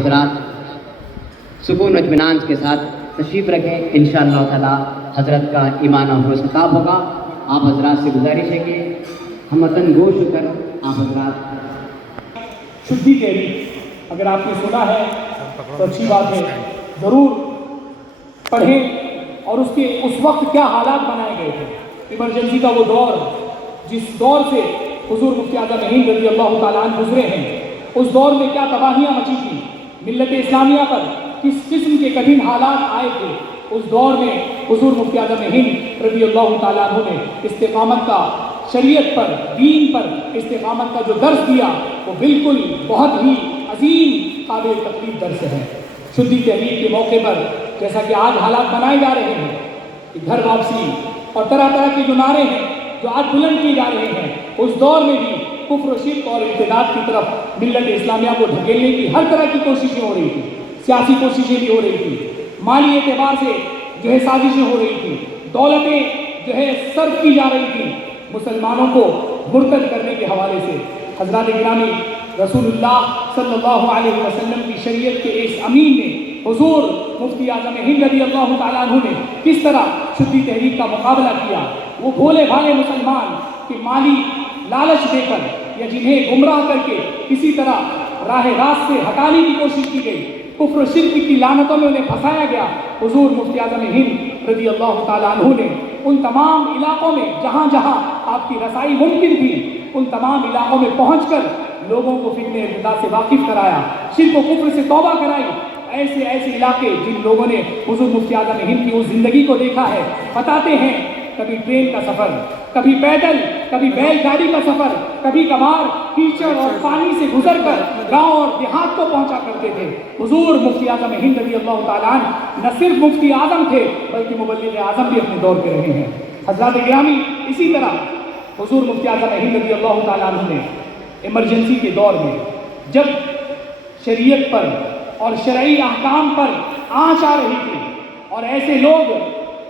حضرات سکون و اطمینان کے ساتھ تشریف رکھیں، انشاءاللہ تعالی حضرت کا ایمان و خطاب ہوگا۔ آپ حضرات سے گزارش ہے کہ ہم وطن گوش ہو کر آپ حضرات شدی تحریک اگر آپ نے سنا ہے تو اچھی بات ہے، ضرور پڑھیں۔ اور اس وقت کیا حالات بنائے گئے تھے، ایمرجنسی کا وہ دور جس دور سے حضور مفتی اعظم ہند رضی اللہ تعالیٰ عنہ گزرے ہیں، اس دور میں کیا تباہیاں مچی تھیں، ملت اسلامیہ پر کس قسم کے کٹھن حالات آئے تھے، اس دور میں حضور مفتی اعظم ہند رضی اللہ تعالیٰ عنہ نے استقامت کا، شریعت پر، دین پر استقامت کا جو درس دیا وہ بالکل بہت ہی عظیم قابل تقلید درس ہے۔ شدی تحریک کے موقع پر جیسا کہ آج حالات بنائے جا رہے ہیں کہ گھر واپسی اور طرح طرح کے جو نعرے ہیں جو آج بلند کیے جا رہے ہیں، اس دور میں بھی کفر و شرک اور ارتداد کی طرف ملت اسلامیہ کو دھکیلنے کی ہر طرح کی کوششیں ہو رہی تھی، سیاسی کوششیں بھی ہو رہی تھی، مالی اعتبار سے جو ہے سازشیں ہو رہی تھی، دولتیں جو ہے صرف کی جا رہی تھی مسلمانوں کو مرتد کرنے کے حوالے سے۔ حضرات گرامی، رسول اللہ صلی اللہ علیہ وسلم کی شریعت کے اس امین نے، حضور مفتی اعظم ہند رضی اللہ تعالیٰ عنہ نے کس طرح شدی تحریک کا مقابلہ کیا۔ وہ بھولے بھالے مسلمان کہ مالی لالچ دے کر یا جنہیں گمراہ کر کے کسی طرح راہ راست سے ہٹانے کی کوشش کی گئی، کفر و شرک کی لعنتوں میں انہیں پھنسایا گیا، حضور مفتی اعظم ہند رضی اللہ تعالیٰ عنہ نے ان تمام علاقوں میں جہاں جہاں آپ کی رسائی ممکن تھی، ان تمام علاقوں میں پہنچ کر لوگوں کو فتنہ ارتداد سے واقف کرایا، شرک و کفر سے توبہ کرائی۔ ایسے ایسے علاقے جن لوگوں نے حضور مفتی اعظم ہند کی اس زندگی کو دیکھا ہے بتاتے ہیں، کبھی ٹرین کا سفر، کبھی پیدل، کبھی بیل گاڑی کا سفر، کبھی کبھار کیچڑ اور پانی سے گزر کر گاؤں اور دیہات کو پہنچا کرتے تھے۔ حضور مفتی اعظم ہند رضی اللہ تعالیٰ عنہ نہ صرف مفتی اعظم تھے بلکہ مبلغ اعظم بھی اپنے دور کے رہے ہیں۔ حضرات گرامی، اسی طرح حضور مفتی اعظم ہند رضی اللہ تعالیٰ عنہ نے ایمرجنسی کے دور میں جب شریعت پر اور شرعی احکام پر آنچ آ رہی تھی اور ایسے لوگ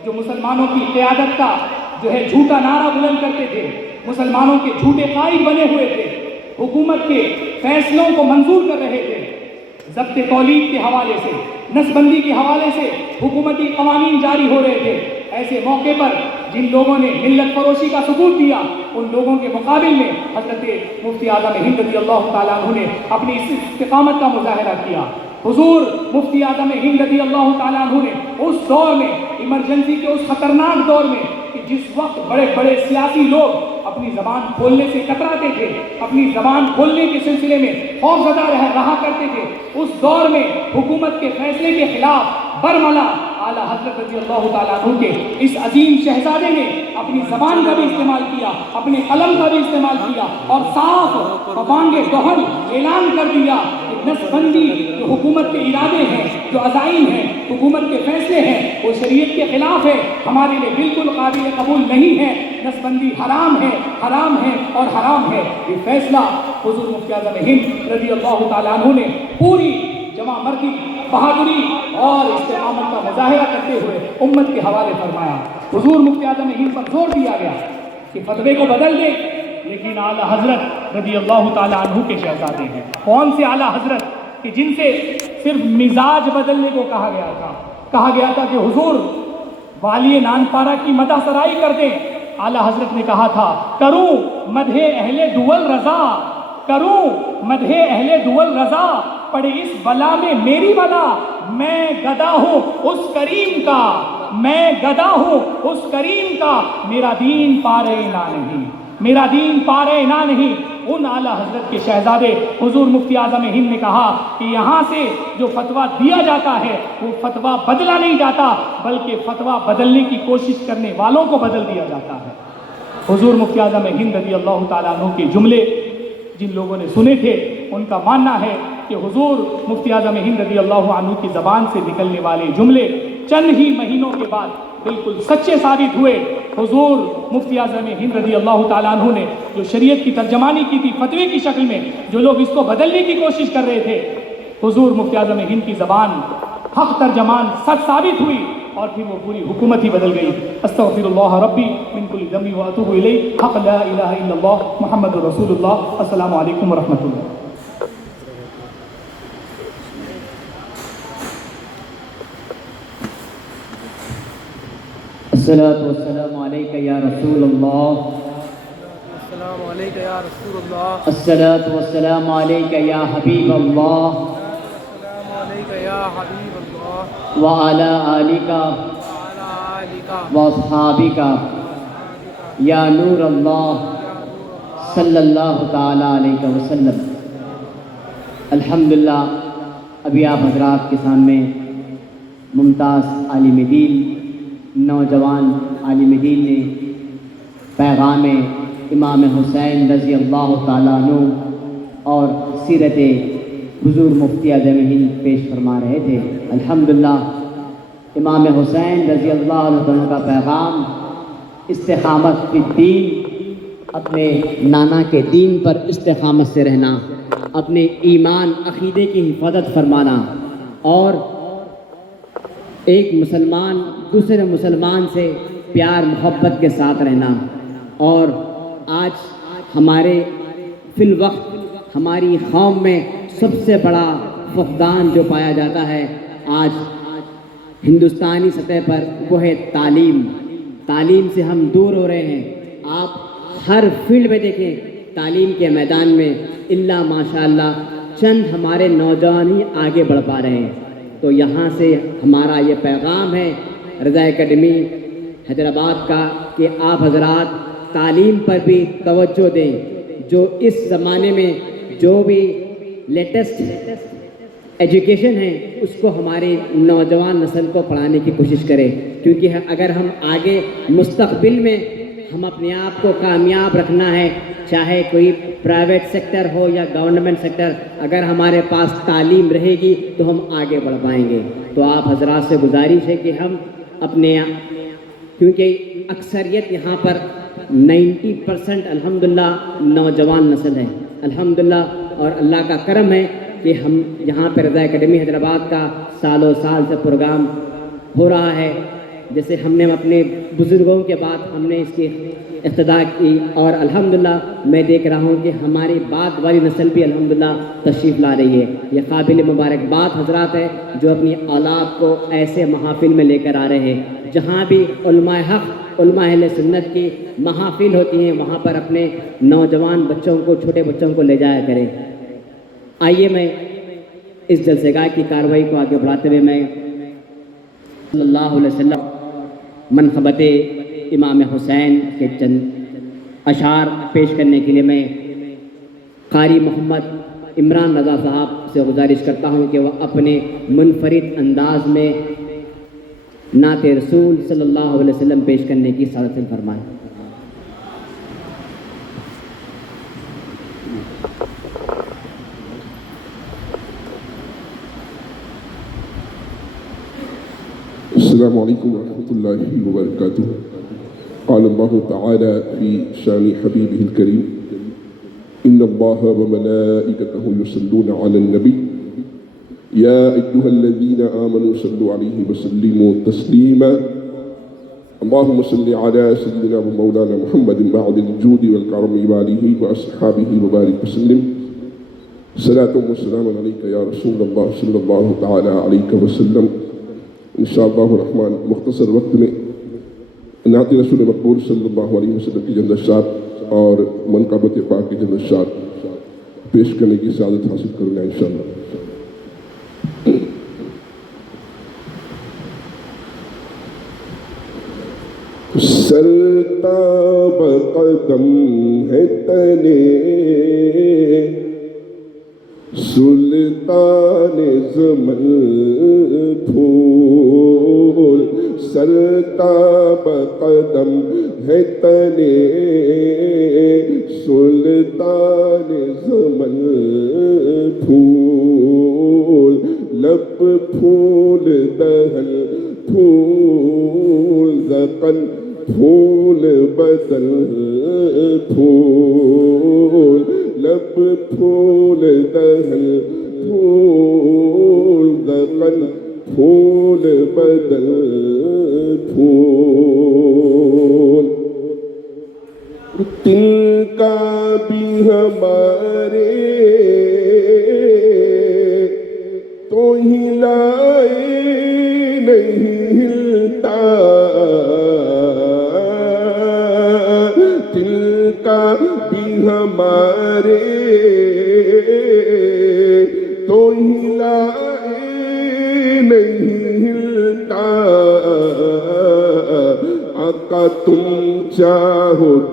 جو مسلمانوں کی قیادت کا جو ہے جھوٹا نعرہ بلند کرتے تھے، مسلمانوں کے جھوٹے قائد بنے ہوئے تھے، حکومت کے فیصلوں کو منظور کر رہے تھے، ضبط تولید کے حوالے سے، نسبندی کے حوالے سے حکومتی قوانین جاری ہو رہے تھے، ایسے موقع پر جن لوگوں نے ملت فروشی کا ثبوت دیا، ان لوگوں کے مقابل میں حضرت مفتی اعظم ہند رضی اللہ تعالیٰ عنہ نے اپنی اس استقامت کا مظاہرہ کیا۔ حضور مفتی اعظم ہند رضی اللہ تعالیٰ عنہ نے اس دور میں، ایمرجنسی کے اس خطرناک دور میں کہ جس وقت بڑے بڑے سیاسی لوگ اپنی زبان کھولنے سے کتراتے تھے، اپنی زبان کھولنے کے سلسلے میں خوفزدہ رہا کرتے تھے، اس دور میں حکومت کے فیصلے کے خلاف برملا اعلیٰ حضرت رضی اللہ تعالیٰ عنہ کے اس عظیم شہزادے نے اپنی زبان کا بھی استعمال کیا، اپنے قلم کا بھی استعمال کیا اور صاف بانگ دہل اعلان کر دیا کہ نسبندی جو حکومت کے ارادے ہیں، جو عزائم ہیں، حکومت کے فیصلے ہیں، وہ شریعت کے خلاف ہے، ہمارے لیے بالکل قابل قبول نہیں ہے، نسبندی حرام ہے، حرام ہے اور حرام ہے۔ یہ فیصلہ حضور مفتی اعظم ہند رضی اللہ تعالیٰ عنہ نے پوری جمع مردی، بہادری اور استقامت کا مظاہرہ کرتے ہوئے امت کے حوالے فرمایا۔ حضور مفتی اعظم ہند پر زور دیا گیا کہ فتوے کو بدل دے، لیکن اعلیٰ حضرت رضی اللہ تعالیٰ عنہ کے شہزادے ہیں۔ کون سے اعلیٰ حضرت کہ جن سے صرف مزاج بدلنے کو کہا گیا تھا کہ حضور والی نانپارہ کی مدح سرائی کر دیں، اعلیٰ حضرت نے کہا تھا کروں مدح اہل دول رضا، کروں مدح اہل دول رضا، پڑے اس بلا میں میری بلا، میں گدا ہوں اس کریم کا، میں گدا ہوں اس کریم کا، میرا دین پارے نہ نہیں، میرا دین پارے نہ نہیں۔ ان اعلیٰ حضرت کے شہزادے حضور مفتی اعظم ہند نے کہا کہ یہاں سے جو فتویٰ دیا جاتا ہے وہ فتویٰ بدلا نہیں جاتا بلکہ فتویٰ بدلنے کی کوشش کرنے والوں کو بدل دیا جاتا ہے۔ حضور مفتی اعظم ہند رضی اللہ تعالیٰ عنہ کے جملے جن لوگوں نے سنے تھے، ان کا ماننا ہے کہ حضور مفتی اعظم ہند رضی اللہ عنہ کی زبان سے نکلنے والے جملے چند ہی مہینوں کے بعد بالکل سچے ثابت ہوئے۔ حضور مفتی اعظم ہند رضی اللہ تعالیٰ عنہ نے جو شریعت کی ترجمانی کی تھی فتوے کی شکل میں، جو لوگ اس کو بدلنے کی کوشش کر رہے تھے، حضور مفتی اعظم ہند کی زبان حق ترجمان سچ ثابت ہوئی اور پھر وہ پوری حکومت ہی بدل گئی۔ استغفر اللہ ربی من کل ذنب واتوب الیہ، حق لا الہ الا اللہ محمد رسول اللہ۔ السلام علیکم ورحمۃ اللہ۔ الصلاة والسلام عليك يا رسول الله. السلام عليك يا رسول الله. الصلاة والسلام عليك يا حبيب الله السلام عليك يا حبيب الله وعلى آلك وعلى آلك وأصحابك يا نور الله صلی اللہ تعالیٰ علیہ وسلم. الحمدللہ ابھی آپ حضرات کے سامنے ممتاز عالم دین، نوجوان عالم دین نے پیغام امام حسین رضی اللہ تعالیٰ عنہ اور سیرت حضور مفتی اعظم ہند پیش فرما رہے تھے. الحمدللہ امام حسین رضی اللہ عنہ کا پیغام استقامت فی الدین، اپنے نانا کے دین پر استقامت سے رہنا، اپنے ایمان عقیدے کی حفاظت فرمانا، اور ایک مسلمان دوسرے مسلمان سے پیار محبت کے ساتھ رہنا. اور آج ہمارے فی الوقت ہماری قوم میں سب سے بڑا فقدان جو پایا جاتا ہے آج ہندوستانی سطح پر وہ ہے تعلیم. تعلیم سے ہم دور ہو رہے ہیں. آپ ہر فیلڈ میں دیکھیں تعلیم کے میدان میں اللہ ماشاء اللہ چند ہمارے نوجوان ہی آگے بڑھ پا رہے ہیں. تو یہاں سے ہمارا یہ پیغام ہے رضا اکیڈمی حیدرآباد کا کہ آپ حضرات تعلیم پر بھی توجہ دیں. جو اس زمانے میں جو بھی لیٹسٹ ایجوکیشن ہے اس کو ہماری نوجوان نسل کو پڑھانے کی کوشش کریں، کیونکہ اگر ہم آگے مستقبل میں ہم اپنے آپ کو کامیاب رکھنا ہے، چاہے کوئی پرائیویٹ سیکٹر ہو یا گورنمنٹ سیکٹر، اگر ہمارے پاس تعلیم رہے گی تو ہم آگے بڑھ پائیں گے. تو آپ حضرات سے گزارش ہے کہ ہم اپنے، کیونکہ اکثریت یہاں پر 90% الحمدللہ نوجوان نسل ہے الحمدللہ، اور اللہ کا کرم ہے کہ ہم یہاں پہ رضا اکیڈمی حیدرآباد کا سالوں سال سے پروگرام ہو رہا ہے. جیسے ہم نے اپنے بزرگوں کے بعد ہم نے اس کی اقتدا کی، اور الحمدللہ میں دیکھ رہا ہوں کہ ہماری بعد والی نسل بھی الحمدللہ تشریف لا رہی ہے. یہ قابل مبارکباد حضرات ہے جو اپنی اولاد کو ایسے محافل میں لے کر آ رہے ہیں. جہاں بھی علماء حق، علماء اہل سنت کی محافل ہوتی ہیں وہاں پر اپنے نوجوان بچوں کو، چھوٹے بچوں کو لے جایا کریں. آئیے میں اس جلسہ گاہ کی کارروائی کو آگے بڑھاتے ہوئے میں صلی اللہ علیہ وسلم منقبت امام حسین کے چند اشعار پیش کرنے کے لیے میں قاری محمد عمران رضا صاحب سے گزارش کرتا ہوں کہ وہ اپنے منفرد انداز میں نعت رسول صلی اللہ علیہ وسلم پیش کرنے کی سعادت فرمائیں. السلام علیکم ورحمۃ اللہ وبرکاتہ. قال اللہ تعالی فی شان حبیبہ الکریم ان اللہ وملائکتہ یصلون علی النبی یا ایہا الذین آمنوا صلوا علیہ وسلموا تسلیما. اللہم صل علی سیدنا و مولانا محمد بعد الجود والکرم وآلہ واصحابہ وبارک وسلم. صلاۃ و سلام علیک یا رسول اللہ صلی اللہ تعالی علیہ وسلم. انشاءاللہ الرحمن مختصر وقت میں نعت رسول مقبول صلی اللہ علیہ وسلم کی چند اشعار اور منقبت پاک کی چند اشعار پیش کرنے کی سعادت حاصل کروں گا انشاءاللہ. سرتاب قدم ہے تنے سلطان زمن پھول. سرتاب قدم ہے تنے سلطان زمن پھول. لب پھول دہن پھول زقن پھول بدن پھول. لب پھول دہن پھول زقن پھول بدن پھول. دل کا بھی ہمارے تو ہلائے نہیں ہلتا.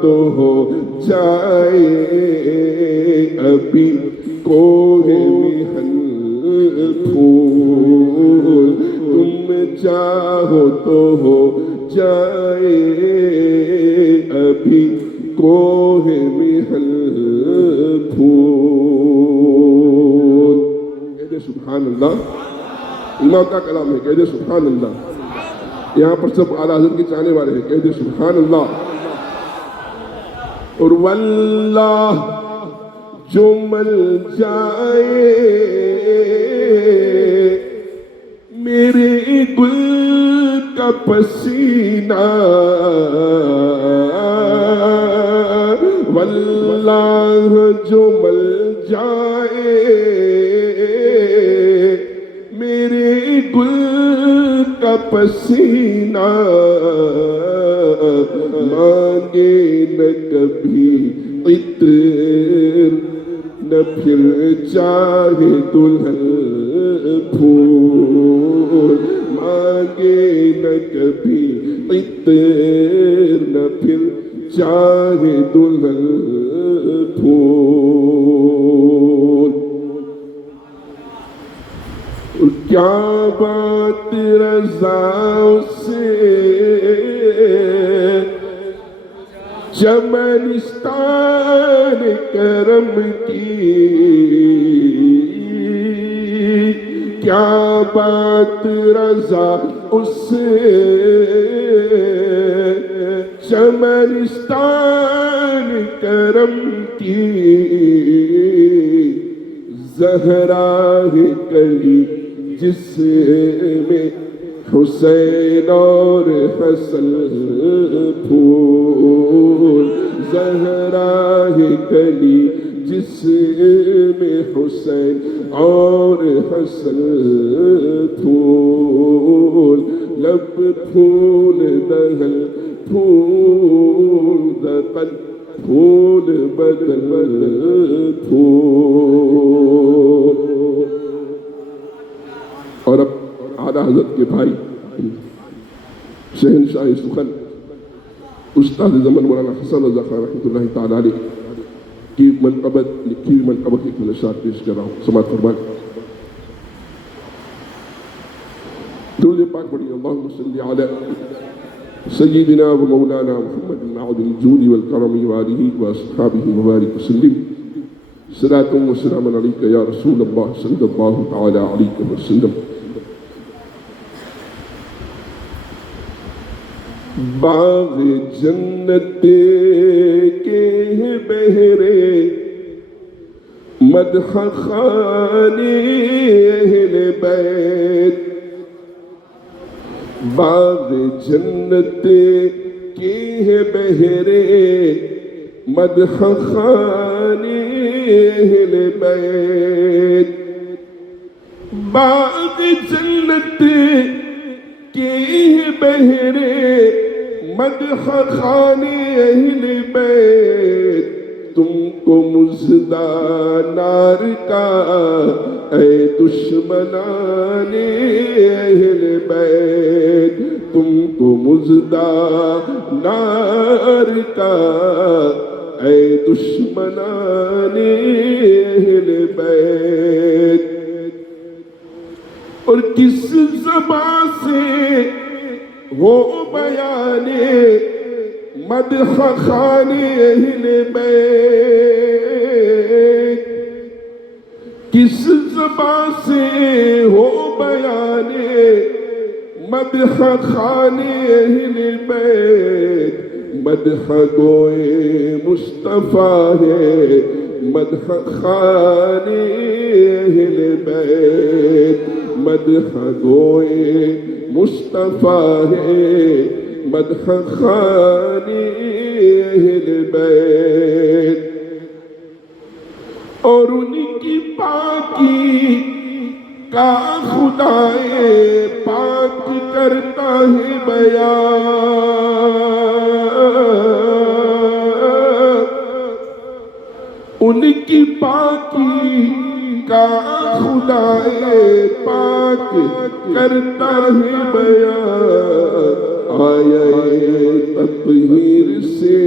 تو ہو جائے ابھی کوہ محل پھول، تم چاہو تو ہو جائے ابھی کوہ محل پھول۔ کہہ دے سبحان اللہ، امام کا کلام ہے، کہہ دے سبحان اللہ۔ یہاں پر سب اعلیٰ حضرت کے چاہنے والے ہیں، کہہ دے سبحان اللہ۔ اور واللہ جو مل جائے میرے گل کا پسینہ، واللہ جو مل جائے میرے گل کا پسینہ، مانگے نہ کبھی عطر نہ پھر چاہے دلہن پھول، مانگے نہ کبھی عطر نہ پھر چاہے دلہن پھول۔ کیا بات رضا سے چمنستان کرم کی، کیا بات رضا اس چمنستان کرم کی، زہرا ہے کلی جس میں حسین اور حسن پھول، زہرا ہے کلی جس میں حسین اور حسن پھول، لب پھول دہل پھول دقل پھول بدل پھول۔ اور اب اعلیٰ حضرت کے بھائی شہنشاہ سخن استاد زمن مولانا حسن رضا خان رحمۃ اللہ تعالی علیہ کی منقبت لکھی ہوئی منقبت کی نشات پیش کر رہا ہوں، سماعت فرمائیں۔ درود پاک پڑھیے، اللہم صلی علی سیدنا و مولانا محمد معدن الجود والکرم وآلہ واصحابہ مبارک وسلم، صلاۃ و سلام علیک یا رسول اللہ صلی اللہ تعالی علیہ وسلم۔ باغ جنت کے بہرے مدح خانے اہل بیت، باغ جنت کے بہرے مدح خانے اہل بیت، باغ جنت کے بہرے مدح خانے اہل بیت، تم کو مژدہ نار کا اے دشمنان اہل بیت، تم کو مژدہ نار کا اے دشمنان اہل بیت۔ اور کس زبان سے ہو بیان مدح خانے اہل بیت، کس زبان سے ہو بیان مدح خانے اہل بیت، مدح گوئے مصطفیٰ ہے مدح خانے اہل بیت، مدح گوئے مصطفیٰ ہے مدح خانے اہل بیت، اور ان کی پاکی کا خدائے پاک کرتا ہے بیان، ان کی پاکی کا خدائے پاک کرتا ہے بیان، آیے تطہیر سے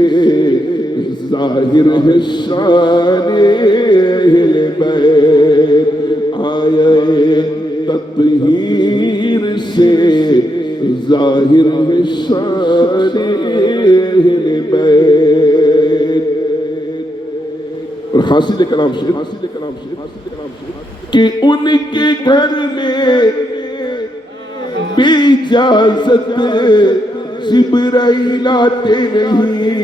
ظاہر ہے شان اہل بیت آئے تطہیر سے ظاہر ہے شان اہل بیت اور حاصل کلام شریف کہ ان کے گھر میں بے اجازت جبرائیل آتے نہیں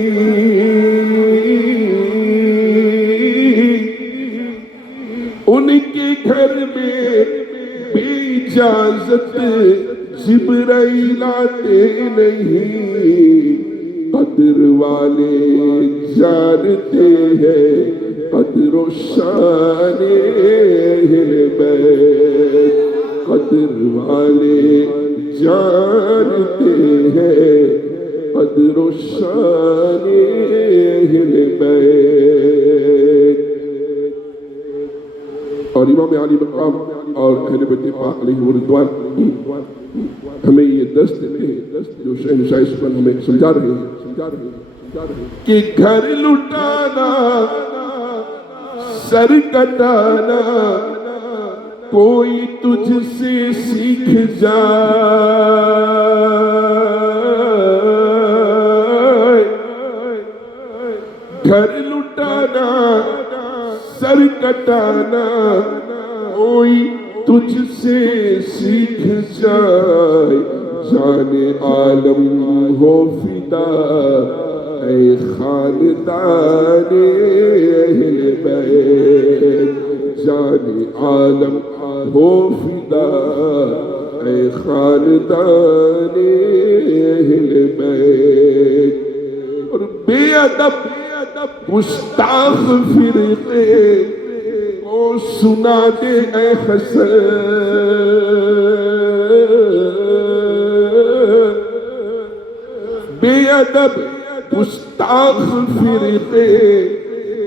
ان کے گھر میں بے اجازت جبرائیل آتے نہیں قدر والے جانتے ہیں قدر و شان اہل بیت قدر والے جانتے ہیں قدر و شان اہل بیت اور امام علی مقام اور اہل بیت پاک علیہ رضوان ہمیں یہ درس دیتے ہیں جو شہنشاہ سبحان ہمیں سمجھا رہے ہیں کہ گھر لٹانا سر کٹانا کوئی تجھ سے سیکھ جائے گھر لٹانا سر کٹانا کوئی تجھ سے سیکھ جائے جان عالم ہو فدا اے خاندان اہل بیت جان عالم ہو فدا اے خاندان اہل بیت اور بے ادب گستاخ فرقے کو سنا دے اے حسن بے ادب گستاخ فرقے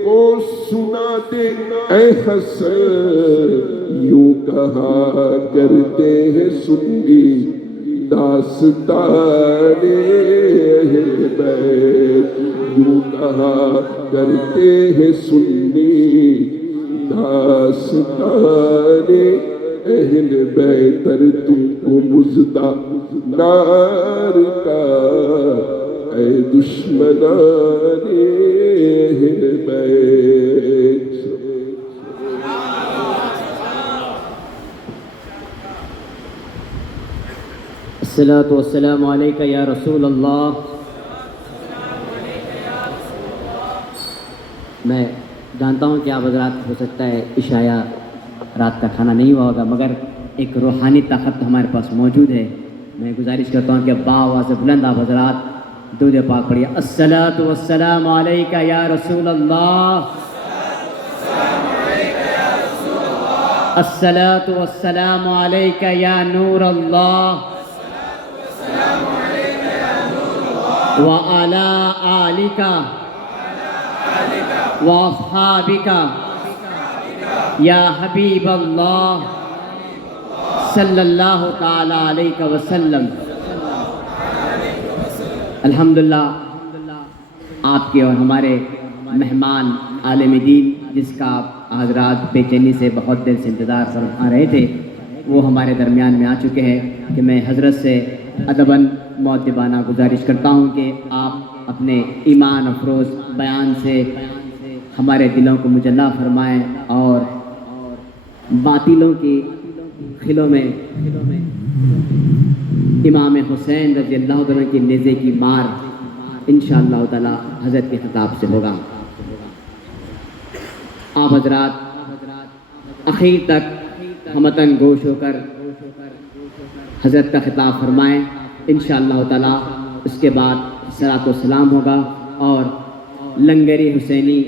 کو سنا دے اے حسن یوں کہا کرتے ہیں سنی داستان اہل بیت یوں کہا کرتے ہیں سنی داستان اہل بیت تم کو مزدہ نار کا اے دشمنان اہل بیت الصلاۃ والسلام علیکہ یا رسول اللہ. میں جانتا ہوں کہ آپ حضرات ہو سکتا ہے عشاء رات کا کھانا نہیں ہوا ہوگا مگر ایک روحانی طاقت ہمارے پاس موجود ہے. میں گزارش کرتا ہوں کہ با سے بلند آپ حضرات درود پاک پڑھیے. الصلاۃ والسلام علیکہ یا رسول اللہ. الصلاۃ والسلام علیکہ یا نور اللہ وعلی آلک واصحابک یا حبیب اللہ صلی اللہ تعالی علیہ وسلم. الحمدللہ آپ کے اور ہمارے مہمان عالم دین جس کا آپ حضرات بے چینی سے بہت دیر سے انتظار فرما رہے تھے وہ ہمارے درمیان میں آ چکے ہیں کہ میں حضرت سے ادباً مؤدبانہ گزارش کرتا ہوں کہ آپ اپنے ایمان افروز بیان سے ہمارے دلوں کو مجلا فرمائیں اور باطلوں کی خلوں میں امام حسین رضی اللہ عنہ کی نیزے کی مار انشاءاللہ تعالی حضرت کے خطاب سے ہوگا. آپ حضرات اخیر تک ہمتن گوش ہو کر حضرت کا خطاب فرمائیں انشاءاللہ تعالی. اس کے بعد صلاۃ و سلام ہوگا اور لنگر حسینی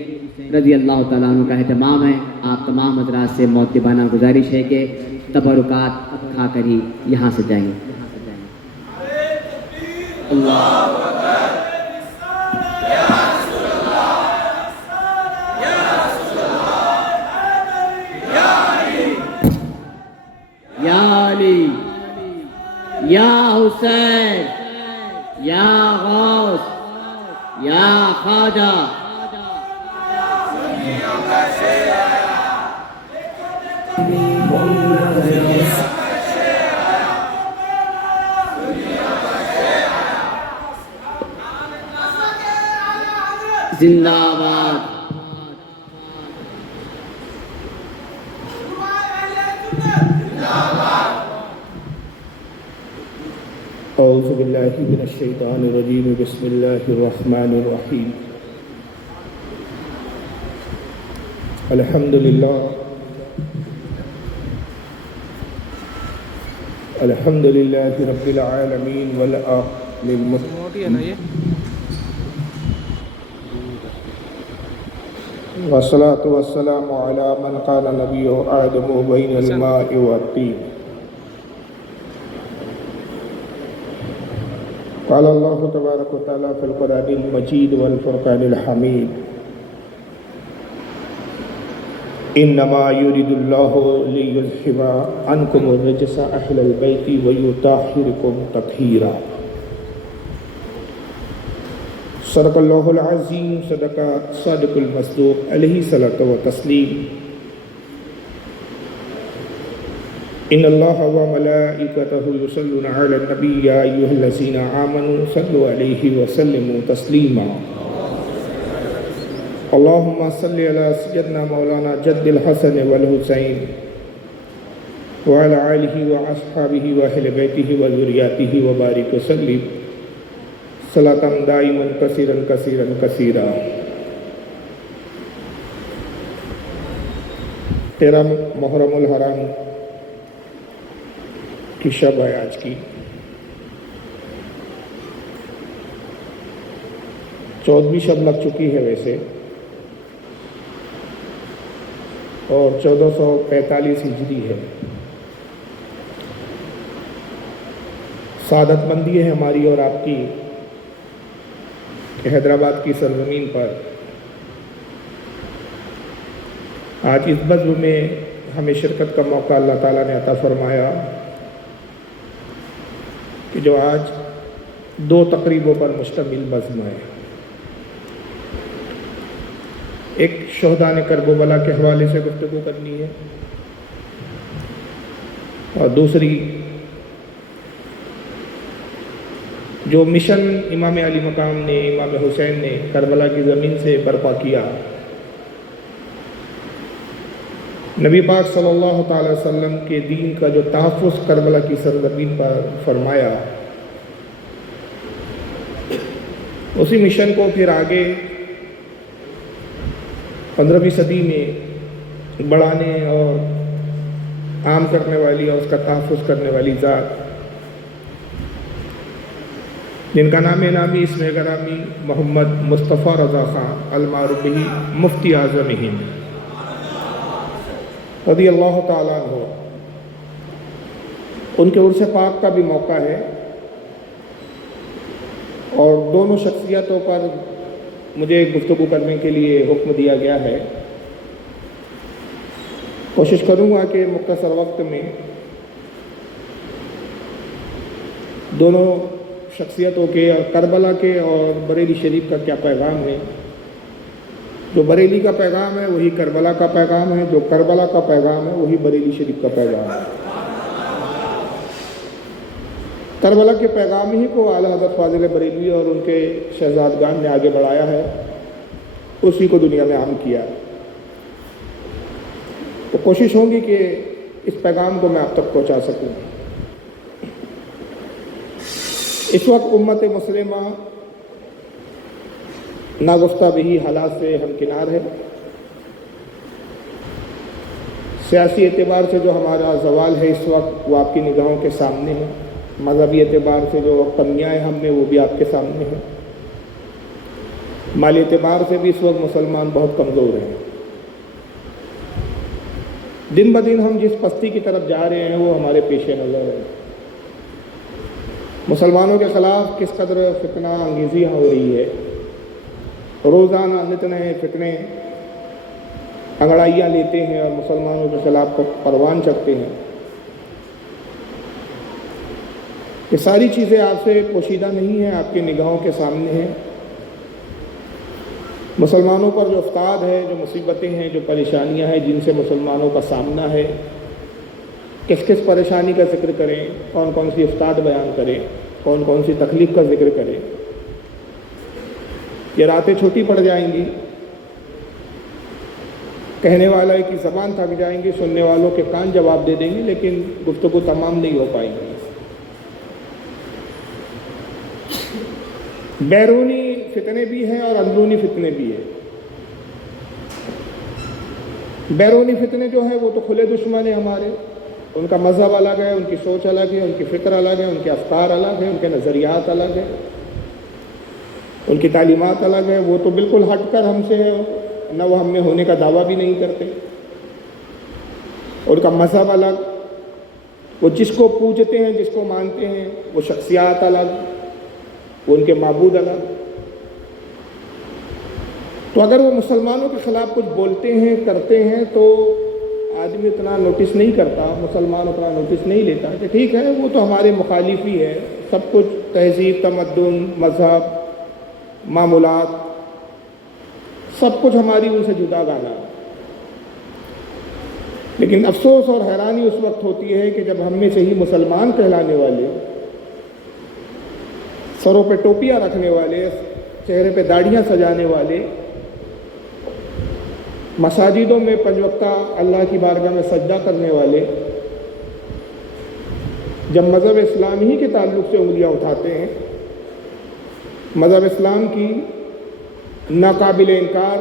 رضی اللہ تعالیٰ عنہ کا اہتمام ہے. آپ تمام حضرات سے مؤدبانہ گزارش ہے کہ تبرکات کھا کر ہی یہاں سے جائیں گے. اللہ یا علی یا حسین یا غوث یا خواجہ زندہ باد. اعوذ باللہ من الشیطان الرجیم بسم اللہ الرحمن الرحیم الحمدللہ رب العالمین والعاقبۃ للمتقین موٹی ہے نا یہ. والصلاة والسلام علی من قال نبی آدم بین الماء والطین. قال اللہ تبارک و تعالی فی القرآن المجید والفرقان الحمید انما یرید اللہ لیذہب عنکم الرجس اہل البیت ویطہرکم تطہیرا. صدق اللہ العظیم. صدق صادق المصدوق علیہ الصلاۃ والتسلیم. ان اللہ وملائکتہ یصلون علی النبی یا ایھا الذین آمنوا صلوا علیہ وسلموا تسلیما. اللہم صلی علی سیدنا مولانا جد الحسن والحسین وعلی آلہ واصحابہ واہل بیتہ وذریاتہ وبارک وسلم صلاۃ دائما کثیرا کثیرا کثیرا. 13 محرم الحرام کی شب ہے آج کی. 14ویں شب لگ چکی ہے ویسے، اور 1445 ہجری ہے. سعادت مندی ہے ہماری اور آپ کی کہ حیدرآباد کی سرزمین پر آج اس بزم میں ہمیں شرکت کا موقع اللہ تعالیٰ نے عطا فرمایا کہ جو آج 2 تقریبوں پر مشتمل بزم ہے. ایک شہداء کربلا کے حوالے سے گفتگو کرنی ہے، اور دوسری جو مشن امام علی مقام نے، امام حسین نے کربلا کی زمین سے برپا کیا، نبی پاک صلی اللہ تعالی وسلم کے دین کا جو تحفظ کربلا کی سرزمین پر فرمایا، اسی مشن کو پھر آگے 15ویں صدی میں بڑھانے اور عام کرنے والی اور اس کا تحفظ کرنے والی ذات، جن کا نام نامی اسم گرامی محمد مصطفیٰ رضا خان المعروف بہ مفتی اعظم ہند رضی اللہ تعالیٰ عنہ، ان کے عرس پاک کا بھی موقع ہے، اور دونوں شخصیتوں پر مجھے گفتگو کرنے کے لیے حکم دیا گیا ہے. کوشش کروں گا کہ مختصر وقت میں دونوں شخصیتوں کے اور کربلا کے اور بریلی شریف کا کیا پیغام ہے. جو بریلی کا پیغام ہے وہی کربلا کا پیغام ہے، جو کربلا کا پیغام ہے وہی بریلی شریف کا پیغام ہے. کربلا کے پیغام ہی کو اعلیٰ حضرت فاضل بریلوی اور ان کے شہزادگان نے آگے بڑھایا ہے، اسی کو دنیا میں عام کیا. تو کوشش ہوگی کہ اس پیغام کو میں آپ تک پہنچا سکوں. اس وقت امت مسلمہ ناگفتہ بہی حالات سے ہمکنار ہے. سیاسی اعتبار سے جو ہمارا زوال ہے اس وقت وہ آپ کی نگاہوں کے سامنے ہے. مذہبی اعتبار سے جو کمیاں ہیں ہم میں وہ بھی آپ کے سامنے ہیں. مالی اعتبار سے بھی اس وقت مسلمان بہت کمزور ہیں. دن بدن ہم جس پستی کی طرف جا رہے ہیں وہ ہمارے پیش نظر ہے. مسلمانوں کے خلاف کس قدر فتنہ انگیزیاں ہو رہی ہے. روزانہ نت نئے فتنے انگڑائیاں لیتے ہیں اور مسلمانوں کے خلاف پروان چڑھتے ہیں. یہ ساری چیزیں آپ سے پوشیدہ نہیں ہیں، آپ کی نگاہوں کے سامنے ہیں. مسلمانوں پر جو افساد ہے، جو مصیبتیں ہیں، جو پریشانیاں ہیں جن سے مسلمانوں کا سامنا ہے، کس کس پریشانی کا ذکر کریں، کون کون سی افساد بیان کریں، کون کون سی تکلیف کا ذکر کریں. یہ راتیں چھوٹی پڑ جائیں گی، کہنے والے کی زبان تھک جائیں گی، سننے والوں کے کان جواب دے دیں گے، لیکن گفتگو تمام نہیں ہو پائیں گی. بیرونی فتنے بھی ہیں اور اندرونی فتنے بھی ہیں. بیرونی فتنے جو ہیں وہ تو کھلے دشمن ہیں ہمارے. ان کا مذہب الگ ہے، ان کی سوچ الگ ہے، ان کی فکر الگ ہے، ان کے افکار الگ ہیں، ان کے نظریات الگ ہیں، ان کی تعلیمات الگ ہیں. وہ تو بالکل ہٹ کر ہم سے ہے، نہ وہ ہم میں ہونے کا دعویٰ بھی نہیں کرتے. ان کا مذہب الگ، وہ جس کو پوجتے ہیں، جس کو مانتے ہیں، وہ شخصیات الگ، وہ ان کے معبود الگ. تو اگر وہ مسلمانوں کے خلاف کچھ بولتے ہیں، کرتے ہیں، تو آدمی اتنا نوٹس نہیں کرتا، مسلمان اتنا نوٹس نہیں لیتا کہ ٹھیک ہے وہ تو ہمارے مخالف ہی ہے. سب کچھ تہذیب، تمدن، مذہب، معمولات، سب کچھ ہماری ان سے جدا گانا ہے. لیکن افسوس اور حیرانی اس وقت ہوتی ہے کہ جب ہم میں سے ہی مسلمان کہلانے والے، سروں پہ ٹوپیاں رکھنے والے، چہرے پہ داڑھیاں سجانے والے، مساجدوں میں پنج وقتہ اللہ کی بارگاہ میں سجدہ کرنے والے، جب مذہب اسلام ہی کے تعلق سے انگلیاں اٹھاتے ہیں، مذہب اسلام کی ناقابل انکار،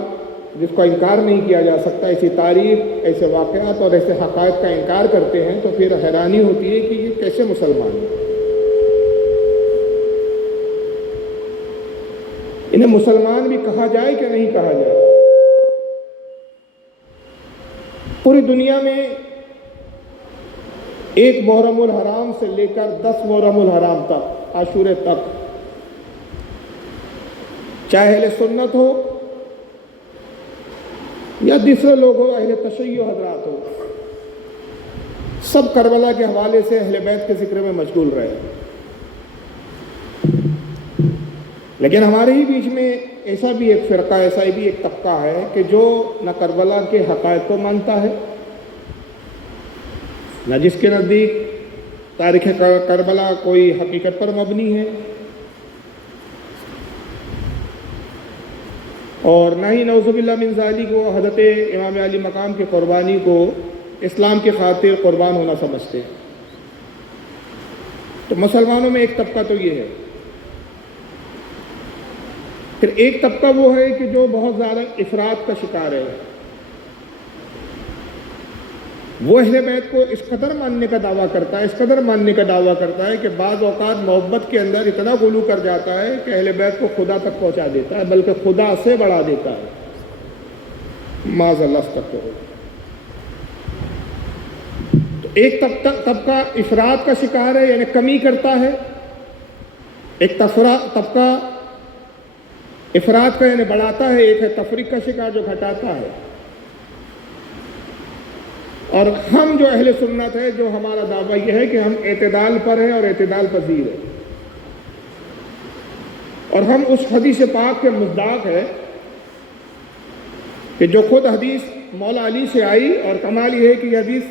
جس کا انکار نہیں کیا جا سکتا، ایسی تاریخ، ایسے واقعات اور ایسے حقائق کا انکار کرتے ہیں، تو پھر حیرانی ہوتی ہے کہ یہ کیسے مسلمان ہیں. انہیں مسلمان بھی کہا جائے کہ نہیں کہا جائے. پوری دنیا میں ایک محرم الحرام سے لے کر 10 محرم الحرام تک، عاشورے تک، چاہے اہل سنت ہو یا دوسرے لوگ ہو، اہل تشیع حضرات ہو، سب کربلا کے حوالے سے اہل بیت کے ذکر میں مشغول رہے. لیکن ہمارے ہی بیچ میں ایسا بھی ایک فرقہ، ایسا بھی ایک طبقہ ہے کہ جو نہ کربلا کے حقائق کو مانتا ہے، نہ جس کے نزدیک تاریخ کربلا کوئی حقیقت پر مبنی ہے، اور نہ ہی نعوذ باللہ من ذالک کو حضرت امام علی مقام کی قربانی کو اسلام کی خاطر قربان ہونا سمجھتے ہیں. تو مسلمانوں میں ایک طبقہ تو یہ ہے. پھر ایک طبقہ وہ ہے کہ جو بہت زیادہ افراط کا شکار ہے. وہ اہل بیت کو اس قدر ماننے کا دعویٰ کرتا ہے، اس قدر ماننے کا دعویٰ کرتا ہے کہ بعض اوقات محبت کے اندر اتنا غلو کر جاتا ہے کہ اہل بیت کو خدا تک پہنچا دیتا ہے، بلکہ خدا سے بڑھا دیتا ہے. معاذ اللہ تک. تو ایک طبقہ افراط کا شکار ہے، یعنی کمی کرتا ہے. ایک طبقہ افراد کا یعنی بڑھاتا ہے. ایک ہے تفریق کا شکار جو گھٹاتا ہے. اور ہم جو اہل سنت ہے، جو ہمارا دعویٰ یہ ہے کہ ہم اعتدال پر ہیں اور اعتدال پذیر ہیں، اور ہم اس حدیث پاک کے مصداق ہے کہ جو خود حدیث مولا علی سے آئی، اور کمال یہ ہے کہ یہ حدیث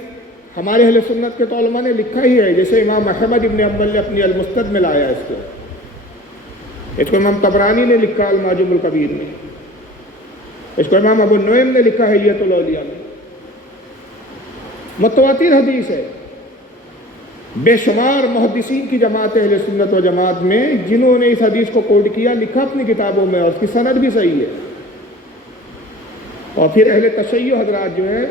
ہمارے اہل سنت کے تو علماء نے لکھا ہی ہے. جیسے امام احمد ابن حنبل نے اپنی المسند میں لایا اس کو امام طبرانی نے لکھا المعجم الکبیر میں، اس کو امام ابو نعیم نے لکھا ہے حلیۃ الاولیاء میں. متواتر حدیث ہے. بے شمار محدثین کی جماعت اہل سنت و جماعت میں جنہوں نے اس حدیث کو کوٹ کیا، لکھا اپنی کتابوں میں، اور اس کی سند بھی صحیح ہے. اور پھر اہل تشیع حضرات جو ہیں،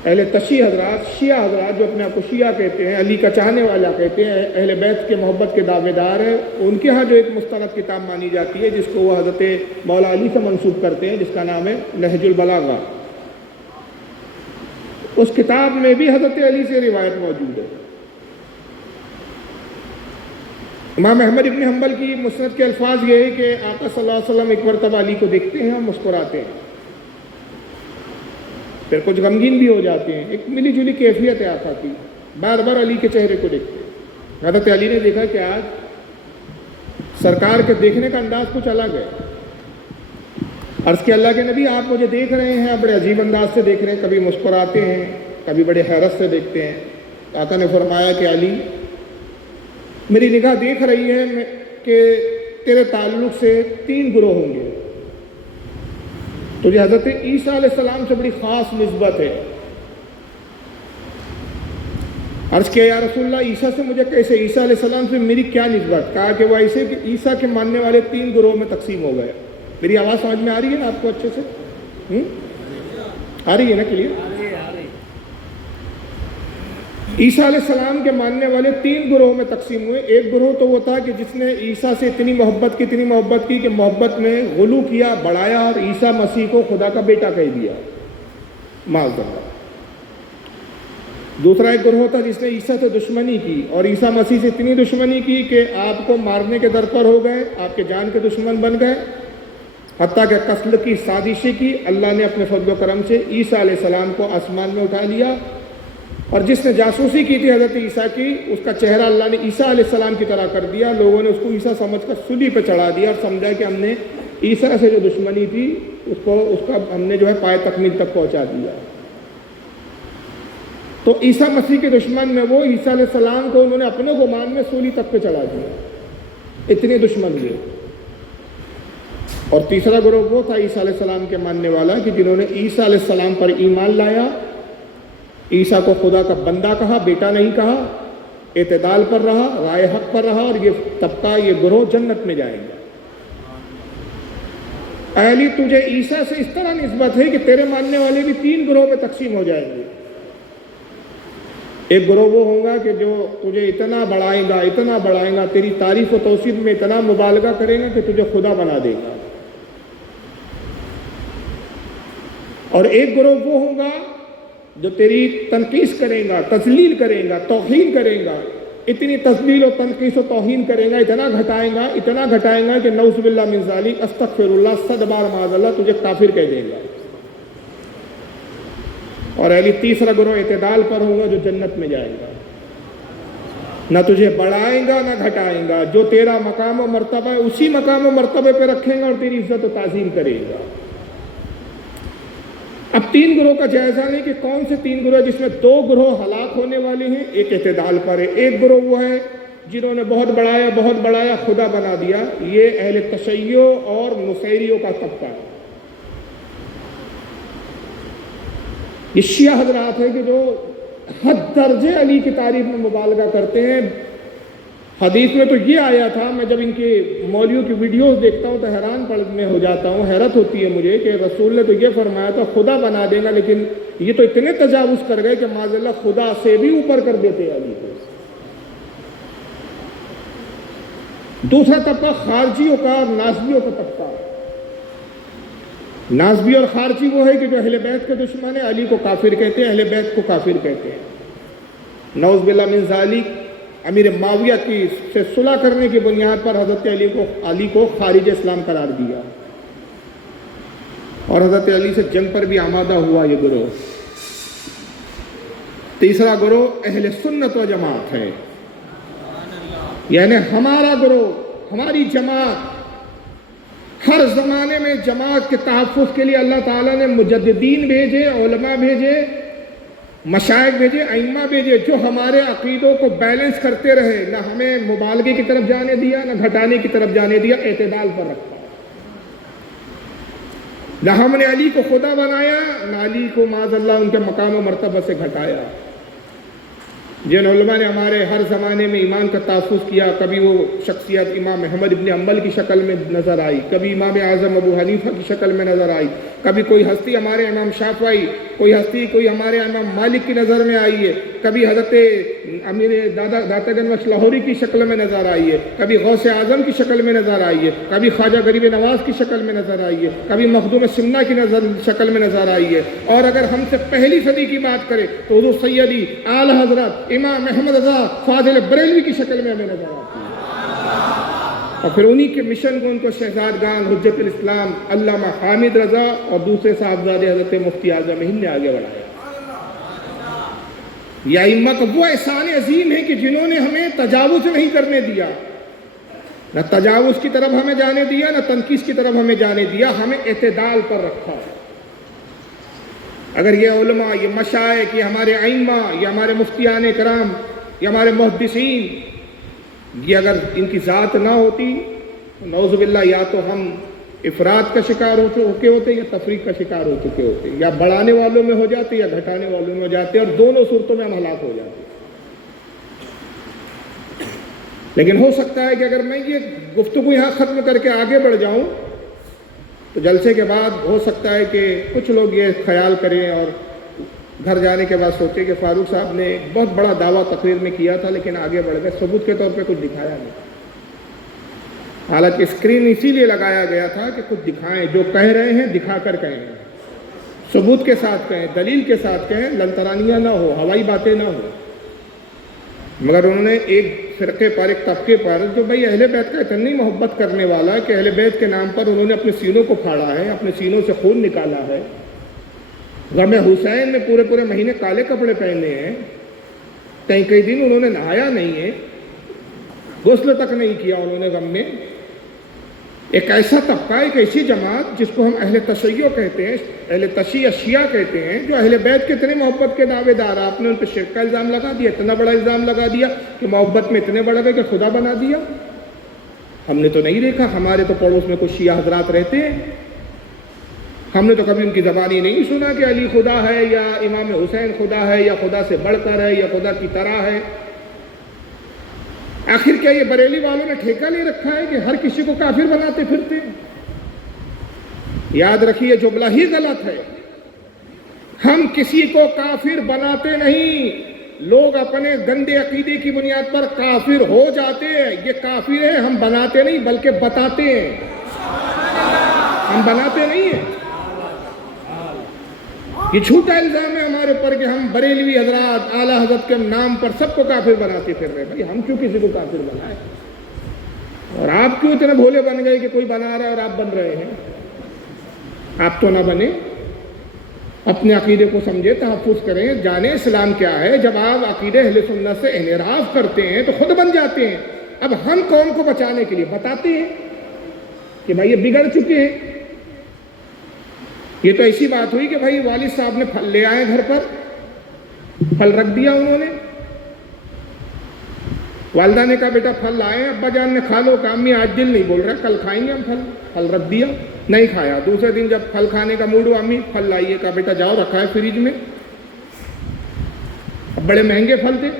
اہل تشیع حضرات، شیعہ حضرات جو اپنے آپ کو شیعہ کہتے ہیں، علی کا چاہنے والا کہتے ہیں، اہل بیت کے محبت کے دعوے دار ہیں، ان کے ہاں جو ایک مستند کتاب مانی جاتی ہے جس کو وہ حضرت مولا علی سے منسوب کرتے ہیں، جس کا نام ہے نہج البلاغہ، اس کتاب میں بھی حضرت علی سے روایت موجود ہے. امام احمد ابن حنبل کی مسند کے الفاظ یہ ہے کہ آقا صلی اللہ علیہ وسلم ایک مرتبہ علی کو دیکھتے ہیں اور مسکراتے ہیں، پھر کچھ غمگین بھی ہو جاتے ہیں. ایک ملی جلی کیفیت ہے آقا کی، بار بار علی کے چہرے کو دیکھتے ہیں. حضرت علی نے دیکھا کہ آج سرکار کے دیکھنے کا انداز کچھ الگ ہے. عرض کہ اللہ کے نبی آپ مجھے دیکھ رہے ہیں، بڑے عجیب انداز سے دیکھ رہے ہیں، کبھی مسکراتے ہیں، کبھی بڑے حیرت سے دیکھتے ہیں۔ آقا نے فرمایا کہ علی، میری نگاہ دیکھ رہی ہے کہ تیرے تعلق سے 3 گروہ ہوں گے۔ تجھے حضرت عیسیٰ علیہ السلام سے بڑی خاص نسبت ہے۔ عرض کیا یا رسول اللہ، عیسیٰ سے مجھے کیسے؟ عیسیٰ علیہ السلام سے میری کیا نسبت؟ کہا کہ وہ ایسے کہ عیسیٰ کے ماننے والے 3 گروہ میں تقسیم ہو گئے۔ میری آواز سمجھ میں آ رہی ہے نا آپ کو اچھے سے؟ آ رہی ہے نا کلیئر؟ عیسیٰ علیہ السلام کے ماننے والے 3 گروہ میں تقسیم ہوئے۔ ایک گروہ تو وہ تھا کہ جس نے عیسیٰ سے اتنی محبت کی کہ محبت میں غلو کیا، بڑھایا اور عیسیٰ مسیح کو خدا کا بیٹا کہہ دیا، معاذ اللہ۔ دوسرا ایک گروہ تھا جس نے عیسیٰ سے دشمنی کی اور عیسیٰ مسیح سے اتنی دشمنی کی کہ آپ کو مارنے کے در پر ہو گئے، آپ کے جان کے دشمن بن گئے، حتیٰ کہ قتل کی سازشیں کی۔ اللہ نے اپنے فضل و کرم سے عیسیٰ علیہ السلام کو آسمان میں اٹھا لیا، اور جس نے جاسوسی کی تھی حضرت عیسیٰ کی، اس کا چہرہ اللہ نے عیسیٰ علیہ السلام کی طرح کر دیا۔ لوگوں نے اس کو عیسیٰ سمجھ کر سولی پہ چڑھا دیا اور سمجھا کہ ہم نے عیسیٰ سے جو دشمنی تھی اس کا ہم نے جو ہے پائے تکمیل تک پہنچا دیا۔ تو عیسیٰ مسیح کے دشمن میں وہ عیسیٰ علیہ السلام کو انہوں نے اپنے گمان میں سولی تک پہ چڑھا دیا، اتنے دشمن ہوئے۔ اور تیسرا گروہ وہ تھا عیسیٰ علیہ السلام کے ماننے والا کہ جنہوں نے عیسیٰ علیہ السلام پر ایمان لایا، عیسیٰ کو خدا کا بندہ کہا، بیٹا نہیں کہا، اعتدال پر رہا، رائے حق پر رہا، اور یہ طبقہ، یہ گروہ جنت میں جائے گا۔ اے علی، تجھے عیسیٰ سے اس طرح نسبت ہے کہ تیرے ماننے والے بھی 3 گروہ میں تقسیم ہو جائیں گے۔ ایک گروہ وہ ہوگا کہ جو تجھے اتنا بڑھائے گا، تیری تعریف و توصیف میں اتنا مبالغہ کرے گا کہ تجھے خدا بنا دے گا۔ اور ایک گروہ وہ ہوگا جو تیری تنقیص کرے گا، تذلیل کرے گا، توہین کرے گا، اتنی تذلیل و تنقیص و توہین کرے گا، اتنا گھٹائے گا کہ نعوذ باللہ من ذالک، استغفر اللہ، 100 بار معاذ اللہ، تجھے کافر کہہ دے گا۔ اور علی، تیسرا گروہ اعتدال پر ہوگا جو جنت میں جائے گا، نہ تجھے بڑھائے گا نہ گھٹائے گا، جو تیرا مقام و مرتبہ ہے اسی مقام و مرتبے پہ رکھے گا اور تیری عزت و تعظیم کرے گا۔ اب 3 گروہ کا جائزہ نہیں کہ کون سے 3 گروہ، جس میں 2 گروہ ہلاک ہونے والے ہیں، ایک اعتدال پر ہے۔ ایک گروہ وہ ہے جنہوں نے بہت بڑھایا، خدا بنا دیا، یہ اہل تشیع اور نصیریوں کا طبقہ ہے۔ یہ شیعہ حضرات ہیں کہ جو حد درجے علی کی تعریف میں مبالغہ کرتے ہیں۔ حدیث میں تو یہ آیا تھا، میں جب ان کے مولویوں کی ویڈیوز دیکھتا ہوں تو حیران میں ہو جاتا ہوں، حیرت ہوتی ہے مجھے کہ رسول نے تو یہ فرمایا تھا خدا بنا دے گا، لیکن یہ تو اتنے تجاوز کر گئے کہ معاذ اللہ خدا سے بھی اوپر کر دیتے ہیں علی کو۔ دوسرا طبقہ خارجیوں کا اور نازبیوں کا طبقہ۔ نازبی اور خارجی وہ ہے کہ جو اہل بیت کے دشمن ہیں، علی کو کافر کہتے ہیں، اہل بیت کو کافر کہتے ہیں۔ نعوذ باللہ من ذالک، امیر معاویہ کی سے صلح کرنے کی بنیاد پر حضرت علی کو خارج اسلام قرار دیا، اور حضرت علی سے جنگ پر بھی آمادہ ہوا یہ گروہ۔ تیسرا گروہ اہل سنت و جماعت ہے، یعنی ہمارا گروہ، ہماری جماعت۔ ہر زمانے میں جماعت کے تحفظ کے لیے اللہ تعالیٰ نے مجددین بھیجے، علماء بھیجے، مشائخ بھیجے، ائمہ بھیجے، جو ہمارے عقیدوں کو بیلنس کرتے رہے، نہ ہمیں مبالغے کی طرف جانے دیا، نہ گھٹانے کی طرف جانے دیا، اعتدال پر رکھا۔ نہ ہم نے علی کو خدا بنایا، نہ علی کو معاذ اللہ ان کے مقام و مرتبہ سے گھٹایا۔ جن علماء نے ہمارے ہر زمانے میں ایمان کا تحفظ کیا، کبھی وہ شخصیت امام احمد ابن حنبل کی شکل میں نظر آئی، کبھی امام اعظم ابو حنیفہ کی شکل میں نظر آئی، کبھی کوئی ہستی ہمارے امام شافعی، کوئی ہمارے امام مالک کی نظر میں آئی ہے، کبھی حضرت امیر داتا گنج بخش لاہوری کی شکل میں نظر آئی ہے، کبھی غوث اعظم کی شکل میں نظر آئی ہے، کبھی خواجہ غریب نواز کی شکل میں نظر آئی ہے، کبھی مخدوم سمنہ کی شکل میں نظر آئی ہے۔ اور اگر ہم سے پہلی صدی کی بات کریں تو حضور سیدی اعلی حضرت امام احمد رضا فاضل بریلوی کی شکل میں ہمیں نظر آتی ہے، اور پھر انہی کے مشن کو ان کو شہزادگان حجت الاسلام علامہ حامد رضا اور دوسرے صاحبزادے حضرت مفتی اعظم ہند نے آگے بڑھایا۔ یہ ائمہ کا وہ احسان عظیم ہے کہ جنہوں نے ہمیں تجاوز نہیں کرنے دیا، نہ تجاوز کی طرف ہمیں جانے دیا، نہ تنقیص کی طرف ہمیں جانے دیا، ہمیں اعتدال پر رکھا ہے۔ اگر یہ علماء، یہ مشائخ، یہ ہمارے ائمہ، یہ ہمارے مفتیان کرام، یہ ہمارے محدثین، یہ اگر ان کی ذات نہ ہوتی، نعوذ باللہ یا تو ہم افراد کا شکار ہو چکے ہوتے یا تفریق کا شکار ہو چکے ہوتے، یا بڑھانے والوں میں ہو جاتے یا گھٹانے والوں میں ہو جاتے، اور دونوں صورتوں میں ہم ہلاک ہو جاتے۔ لیکن ہو سکتا ہے کہ اگر میں یہ گفتگو یہاں ختم کر کے آگے بڑھ جاؤں تو جلسے کے بعد ہو سکتا ہے کہ کچھ لوگ یہ خیال کریں اور گھر جانے کے بعد سوچیں کہ فاروق صاحب نے بہت بڑا دعویٰ تقریر میں کیا تھا لیکن آگے بڑھ گئے، ثبوت کے طور پہ کچھ دکھایا نہیں۔ حالانکہ اسکرین اسی لیے لگایا گیا تھا کہ کچھ دکھائیں، جو کہہ رہے ہیں دکھا کر کہیں، ثبوت کے ساتھ کہیں، دلیل کے ساتھ کہیں، لنترانیاں نہ ہو، ہوائی باتیں نہ ہو۔ مگر انہوں نے ایک فرقے پر، ایک طبقے پر، جو بھائی اہل بیت کا اتنی محبت کرنے والا کہ اہل بیت کے نام پر انہوں نے اپنے سینوں کو پھاڑا ہے، اپنے سینوں سے خون نکالا ہے، غم حسین میں پورے پورے مہینے کالے کپڑے پہنے ہیں، کئی دن انہوں نے نہایا نہیں ہے، غسل تک نہیں کیا انہوں نے غم میں۔ ایک ایسا طبقہ، ایک ایسی جماعت جس کو ہم اہل تشیع کہتے ہیں، اہل تشیع شیعہ کہتے ہیں، جو اہل بیت کے اتنے محبت کے دعوے دار، آپ نے ان پہ شرک کا الزام لگا دیا، اتنا بڑا الزام لگا دیا کہ محبت میں اتنے بڑھ گئے کہ خدا بنا دیا۔ ہم نے تو نہیں دیکھا، ہمارے تو پڑوس میں کچھ شیعہ حضرات رہتے ہیں، ہم نے تو کبھی ان کی زبانی نہیں سنا کہ علی خدا ہے یا امام حسین خدا ہے یا خدا سے بڑھ کر ہے یا خدا کی طرح ہے۔ آخر کیا یہ بریلی والوں نے ٹھیکہ لے رکھا ہے کہ ہر کسی کو کافر بناتے پھرتے؟ یاد رکھیے جملہ ہی غلط ہے، ہم کسی کو کافر بناتے نہیں، لوگ اپنے گندے عقیدے کی بنیاد پر کافر ہو جاتے ہیں۔ یہ کافر ہیں، ہم بناتے نہیں بلکہ بتاتے ہیں، ہم بناتے نہیں ہیں۔ یہ جھوٹا الزام ہے ہمارے اوپر کہ ہم بریلوی حضرات اعلیٰ حضرت کے نام پر سب کو کافر بناتے پھر رہے ہیں۔ بھائی ہم کیوں کسی کو کافر بنائیں؟ اور آپ کیوں اتنے بھولے بن گئے کہ کوئی بنا رہا ہے اور آپ بن رہے ہیں؟ آپ تو نہ بنے، اپنے عقیدے کو سمجھے، تحفظ کریں، جانیں اسلام کیا ہے۔ جب آپ عقیدے اہل سنت سے انحراف کرتے ہیں تو خود بن جاتے ہیں۔ اب ہم قوم کو بچانے کے لیے بتاتے ہیں کہ بھائی یہ بگڑ چکے ہیں۔ یہ تو ایسی بات ہوئی کہ بھائی والد صاحب نے پھل لے آئے گھر پر، پھل رکھ دیا انہوں نے، والدہ نے کہا بیٹا پھل لائے، ابا جان نے کھا لو، کہا امی آج دل نہیں بول رہا، کل کھائیں گے ہم پھل رکھ دیا، نہیں کھایا۔ دوسرے دن جب پھل کھانے کا موڈ ہوا، امی پھل لائیے، کہا بیٹا جاؤ رکھا ہے فریج میں۔ اب بڑے مہنگے پھل تھے،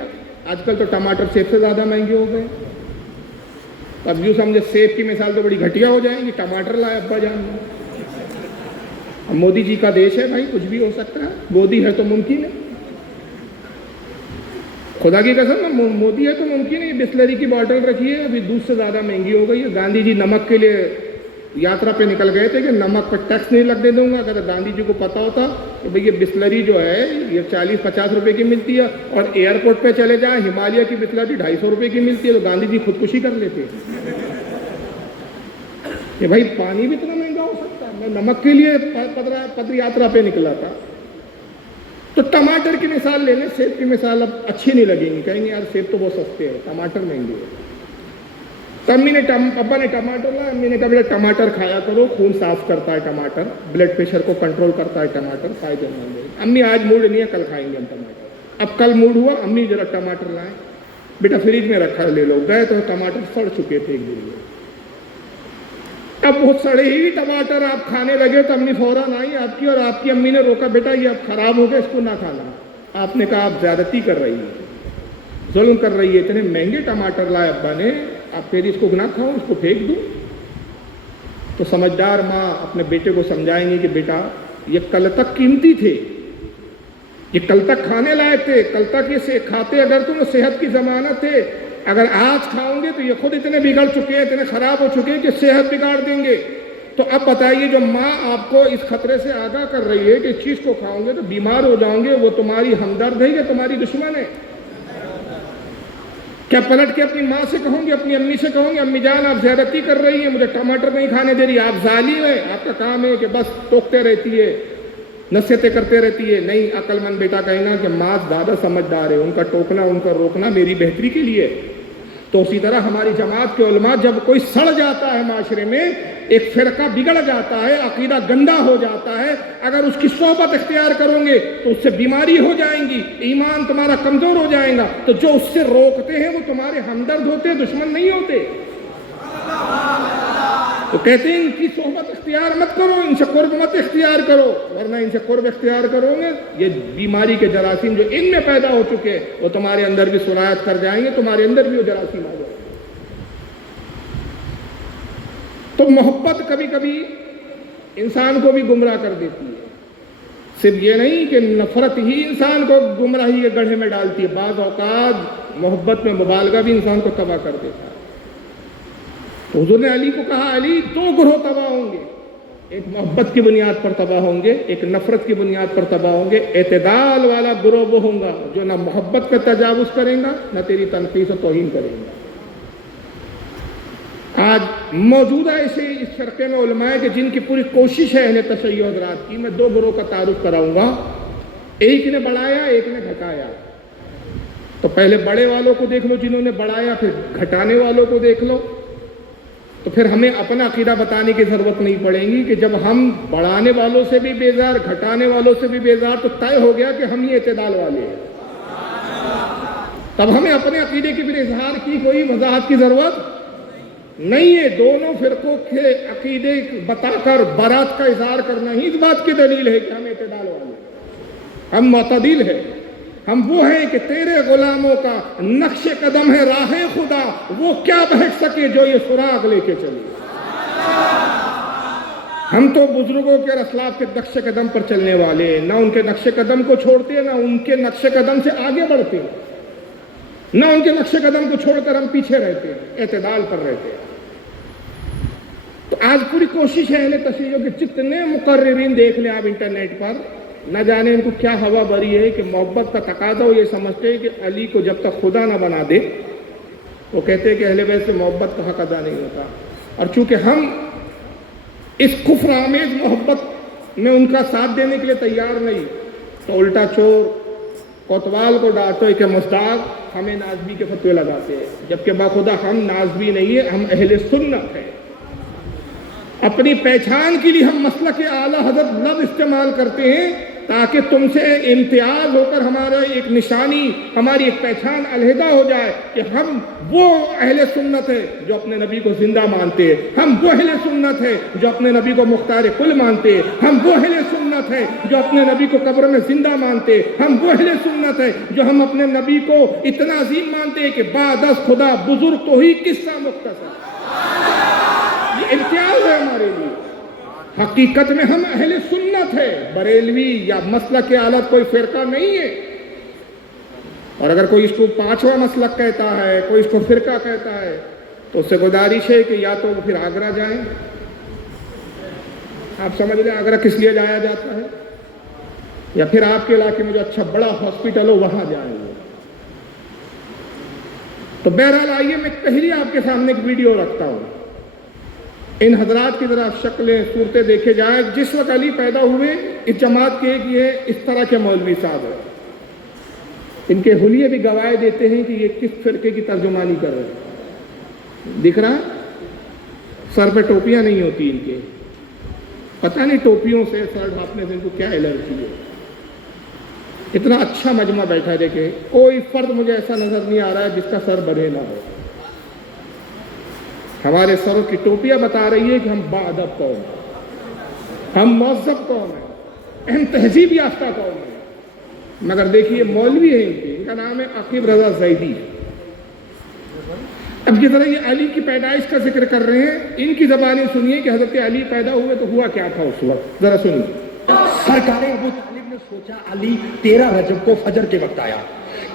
آج کل تو ٹماٹر سیب سے زیادہ مہنگے ہو گئے، اب یوں سمجھے سیب کی مثال تو بڑی گھٹیا ہو جائیں گی، ٹماٹر لائے ابا جان نے۔ اب مودی جی کا دیش ہے بھائی، کچھ بھی ہو سکتا ہے، مودی ہے تو ممکن ہے، خدا کی قسم مودی ہے تو ممکن ہے۔ یہ بسلری کی بوٹل رکھی ہے، ابھی دودھ سے زیادہ مہنگی ہو گئی ہے۔ گاندھی جی نمک کے لیے یاترا پہ نکل گئے تھے کہ نمک پر ٹیکس نہیں لگنے دوں گا۔ اگر گاندھی جی کو پتا ہوتا کہ بھئی یہ بسلری جو ہے یہ 40-50 روپے کی ملتی ہے اور ایئرپورٹ پہ چلے جائیں ہمالیہ کی بسلری 250 روپے کی ملتی ہے، تو گاندھی جی خودکشی کر لیتے کہ بھائی پانی بھی اتنا مہنگا ہو سکتا ہے۔ میں نمک کے لیے پدر یاترا پہ نکلا تھا۔ تو ٹماٹر کی مثال لے لیں، سیب کی مثال اب اچھی نہیں لگیں گی، کہیں گے یار سیب تو بہت سستے ہیں، ٹماٹر مہنگے ہیں۔ تو ابا نے ٹماٹر لایا، امی نے کہا بیٹا ٹماٹر کھایا کرو، خون صاف کرتا ہے ٹماٹر، بلڈ پریشر کو کنٹرول کرتا ہے ٹماٹر، فائدہ مند ہے۔ امی آج موڈ نہیں ہے، کل کھائیں گے ہم ٹماٹر۔ اب کل موڈ ہوا، امی ذرا ٹماٹر لائیں، بیٹا فریج میں رکھا لے لو، گئے تو ٹماٹر سڑ چکے تھے ایک دن میں۔ اب وہ سڑے ہی ٹماٹر آپ کھانے لگے تو امی فوراً آئی آپ کی، اور آپ کی امی نے روکا، بیٹا یہ اب خراب ہو گیا، اس کو نہ کھانا۔ آپ نے کہا آپ زیادتی کر رہی ہے، ظلم کر رہی ہے، اتنے مہنگے ٹماٹر لائے ابا نے، آپ پھر اس کو نہ کھاؤ، اس کو پھینک دو۔ تو سمجھدار ماں اپنے بیٹے کو سمجھائیں گی کہ بیٹا یہ کل تک قیمتی تھے، یہ کل تک کھانے لائق تھے، کل تک یہ کھاتے اگر تم صحت کی ضمانت تھے، اگر آج کھاؤں گے تو یہ خود اتنے بگڑ چکے ہیں، اتنے خراب ہو چکے ہیں کہ صحت بگاڑ دیں گے۔ تو اب بتائیے جو ماں آپ کو اس خطرے سے آگاہ کر رہی ہے کہ اس چیز کو کھاؤں گے تو بیمار ہو جاؤں گے، وہ تمہاری ہمدرد ہے یا تمہاری دشمن ہے؟ کیا پلٹ کے اپنی ماں سے کہوں گی، اپنی امی سے کہوں گی امی جان آپ زیادتی کر رہی ہیں، مجھے ٹماٹر نہیں کھانے دے رہی، آپ ظالم ہیں، آپ کا کام ہے کہ بس ٹوکتے رہتی ہے، نصیحتیں کرتے رہتی ہے؟ نہیں، عقل مند بیٹا کہنا کہ ماں زیادہ سمجھدار ہے، ان کا ٹوکنا ان کا روکنا میری بہتری کے لیے۔ تو اسی طرح ہماری جماعت کے علماء جب کوئی سڑ جاتا ہے معاشرے میں، ایک فرقہ بگڑ جاتا ہے، عقیدہ گندا ہو جاتا ہے، اگر اس کی صحبت اختیار کرو گے تو اس سے بیماری ہو جائیں گی، ایمان تمہارا کمزور ہو جائے گا، تو جو اس سے روکتے ہیں وہ تمہارے ہمدرد ہوتے، دشمن نہیں ہوتے۔ تو کہتے ہیں ان کی صحبت اختیار مت کرو، ان سے قرب مت اختیار کرو، ورنہ ان سے قرب اختیار کرو گے یہ بیماری کے جراثیم جو ان میں پیدا ہو چکے ہیں وہ تمہارے اندر بھی سرایت کر جائیں گے، تمہارے اندر بھی وہ جراثیم آ جائیں گے۔ تو محبت کبھی کبھی انسان کو بھی گمراہ کر دیتی ہے، صرف یہ نہیں کہ نفرت ہی انسان کو گمراہی کے گڑھے میں ڈالتی ہے، بعض اوقات محبت میں مبالغہ بھی انسان کو تباہ کر دیتا ہے۔ تو حضور نے علی کو کہا، علی دو گروہ تباہ ہوں گے، ایک محبت کی بنیاد پر تباہ ہوں گے، ایک نفرت کی بنیاد پر تباہ ہوں گے۔ اعتدال والا گروہ وہ ہوں گا جو نہ محبت پہ تجاوز کرے گا نہ تیری تنقید و توہین کرے گا۔ آج موجودہ ایسے اس فرقے میں علماء کہ جن کی پوری کوشش ہے اہل تشیع حضرات کی، میں دو گروہ کا تعارف کراؤں گا، ایک نے بڑھایا ایک نے گھٹایا۔ تو پہلے بڑے والوں کو دیکھ لو جنہوں نے بڑھایا، پھر گھٹانے والوں کو دیکھ لو، تو پھر ہمیں اپنا عقیدہ بتانے کی ضرورت نہیں پڑے گی کہ جب ہم بڑھانے والوں سے بھی بیزار، گھٹانے والوں سے بھی بیزار، تو طے ہو گیا کہ ہم یہ اعتدال والے ہیں۔ تب ہمیں اپنے عقیدے کی پھر اظہار کی کوئی وضاحت کی ضرورت نہیں ہے۔ دونوں فرقوں کے عقیدے بتا کر برات کا اظہار کرنا ہی اس بات کی دلیل ہے کہ ہم اعتدال والے ہیں، ہم معتدل ہیں، ہم وہ ہیں کہ تیرے غلاموں کا نقش قدم ہے راہ خدا، وہ کیا بہک سکے جو یہ سراغ لے کے چلے۔ ہم تو بزرگوں کے اور اسلاف کے نقش قدم پر چلنے والے ہیں، نہ ان کے نقش قدم کو چھوڑتے ہیں، نہ ان کے نقش قدم سے آگے بڑھتے ہیں، نہ ان کے نقش قدم کو چھوڑ کر ہم پیچھے رہتے ہیں، اعتدال پر رہتے ہیں۔ تو آج پوری کوشش ہے اہل تشیع کے جتنے مقررین دیکھ لیں آپ انٹرنیٹ پر، نہ جانے ان کو کیا ہوا بری ہے کہ محبت کا تقاضا وہ یہ سمجھتے ہیں کہ علی کو جب تک خدا نہ بنا دے، وہ کہتے ہیں کہ اہل بیت سے محبت کا حق ادا نہیں ہوتا۔ اور چونکہ ہم اس کفر آمیز محبت میں ان کا ساتھ دینے کے لیے تیار نہیں، تو الٹا چور کوتوال کو ڈانٹو کہ مصداق ہمیں نازبی کے فتوے لگاتے ہیں، جبکہ باخدا ہم نازبی نہیں ہے، ہم اہل سنت ہیں۔ اپنی پہچان کے لیے ہم مسلک اعلیٰ حضرت لفظ استعمال کرتے ہیں تاکہ تم سے امتیاز ہو کر ہمارا ایک نشانی، ہماری ایک پہچان علیحدہ ہو جائے کہ ہم وہ اہل سنت ہیں جو اپنے نبی کو زندہ مانتے ہیں، ہم وہ اہل سنت ہیں جو اپنے نبی کو مختار کل مانتے ہیں، ہم وہ اہل سنت ہیں جو اپنے نبی کو قبر میں زندہ مانتے ہیں، ہم وہ اہل سنت ہیں جو ہم اپنے نبی کو اتنا عظیم مانتے ہیں کہ بعد از خدا بزرگ تو ہی قصہ مختصر۔ یہ امتیاز ہے ہمارے لیے۔ حقیقت میں ہم اہل سنت ہے، بریلوی یا مسلک اعلیٰ کوئی فرقہ نہیں ہے۔ اور اگر کوئی اس کو پانچواں مسلک کہتا ہے، کوئی اس کو فرقہ کہتا ہے، تو اس سے گزارش ہے کہ یا تو وہ پھر آگرہ جائیں، آپ سمجھ لیں آگرہ کس لیے جایا جاتا ہے، یا پھر آپ کے علاقے میں جو اچھا بڑا ہاسپٹل ہو وہاں جائیں گے۔ تو بہرحال آئیے میں پہلی آپ کے سامنے ایک ویڈیو رکھتا ہوں، ان حضرات کی ذرا شکلیں صورتیں دیکھے جائیں۔ جس وقت علی پیدا ہوئے اس جماعت کے یہ اس طرح کے مولوی صاحب ہیں، ان کے حلیے بھی گواہی دیتے ہیں کہ یہ کس فرقے کی ترجمانی کر رہے ہیں۔ دکھ رہا سر پہ ٹوپیاں نہیں ہوتی ان کے، پتہ نہیں ٹوپیوں سے سر ڈھانپنے سے ان کو کیا الرجی ہے۔ اتنا اچھا مجمع بیٹھا ہے، دیکھیں کوئی فرد مجھے ایسا نظر نہیں آ رہا ہے جس کا سر بڑھے نہ ہو۔ ہمارے سروں کی ٹوپیاں بتا رہی ہے کہ ہم باادب قوم ہیں، ہم مہذب قوم ہیں، اہم تہذیب یافتہ قوم ہیں۔ مگر دیکھیے مولوی ہے ان کا نام ہے عقیب رضا زیدی۔ اب جس طرح یہ علی کی پیدائش کا ذکر کر رہے ہیں، ان کی زبانیں سنیے کہ حضرت علی پیدا ہوئے تو ہوا کیا تھا اس وقت، ذرا سنیے۔ سرکار ابو طالب نے سوچا علی 13 رجب کو فجر کے وقت آیا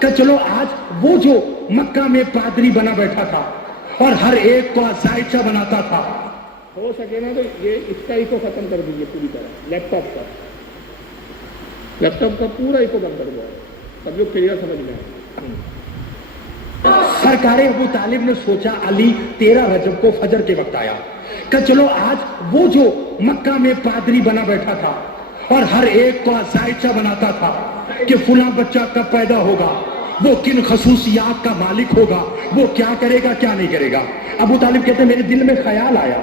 کہ چلو آج وہ جو مکہ میں پادری بنا بیٹھا تھا اور ہر ایک کو زائچہ بناتا تھا، ہو سکے نا تو یہ اس کا ایکو ختم کر دیجیے پوری طرح، لیپ ٹاپ کا پورا ایکو بند کر دیا، سب لوگ کلیئر سمجھ گئے۔ سرکار ابو طالب نے سوچا علی 13 رجب کو فجر کے وقت آیا کہ چلو آج وہ جو مکہ میں پادری بنا بیٹھا تھا اور ہر ایک کو زائچہ بناتا تھا کہ فلاں بچہ کب پیدا ہوگا، وہ کن خصوصیات کا مالک ہوگا, وہ کیا کرے گا کیا نہیں کرے گا. ابو طالب کہتے ہیں میرے دل میں خیال آیا,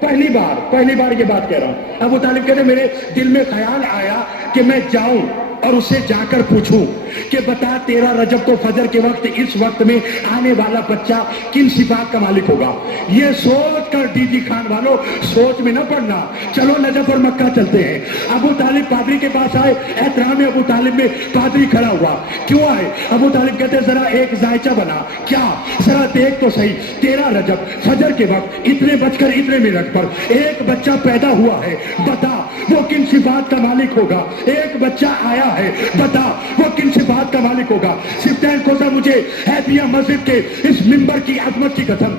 پہلی بار یہ بات کہہ رہا ہوں. ابو طالب کہتے ہیں میرے دل میں خیال آیا کہ میں جاؤں اور اسے جا کر پوچھوں کہ بتا 13 رجب کو فجر کے وقت اس وقت میں آنے والا بچہ کن صفات کا مالک ہوگا. یہ سوچ کر ڈی جی خان والوں سوچ میں نہ پڑنا, چلو نجف اور مکہ چلتے ہیں. ابو طالب پادری کے پاس آئے, احترام ابو طالب میں پادری کھڑا ہوا. کیوں آئے؟ ابو طالب کہتے ہیں ذرا ایک ذائچہ بنا, کیا ذرا دیکھ تو صحیح, 13 رجب فجر کے وقت اتنے بج کر اتنے منٹ پر ایک بچہ پیدا ہوا ہے, بتا وہ کن صفات کا مالک ہوگا. ایک بچہ آیا ہے, بتا وہ کن صفات کا مالک ہوگا. سفتین کوزہ مجھے ہیپیہ مسجد کے اس منبر کی عظمت کی قسم,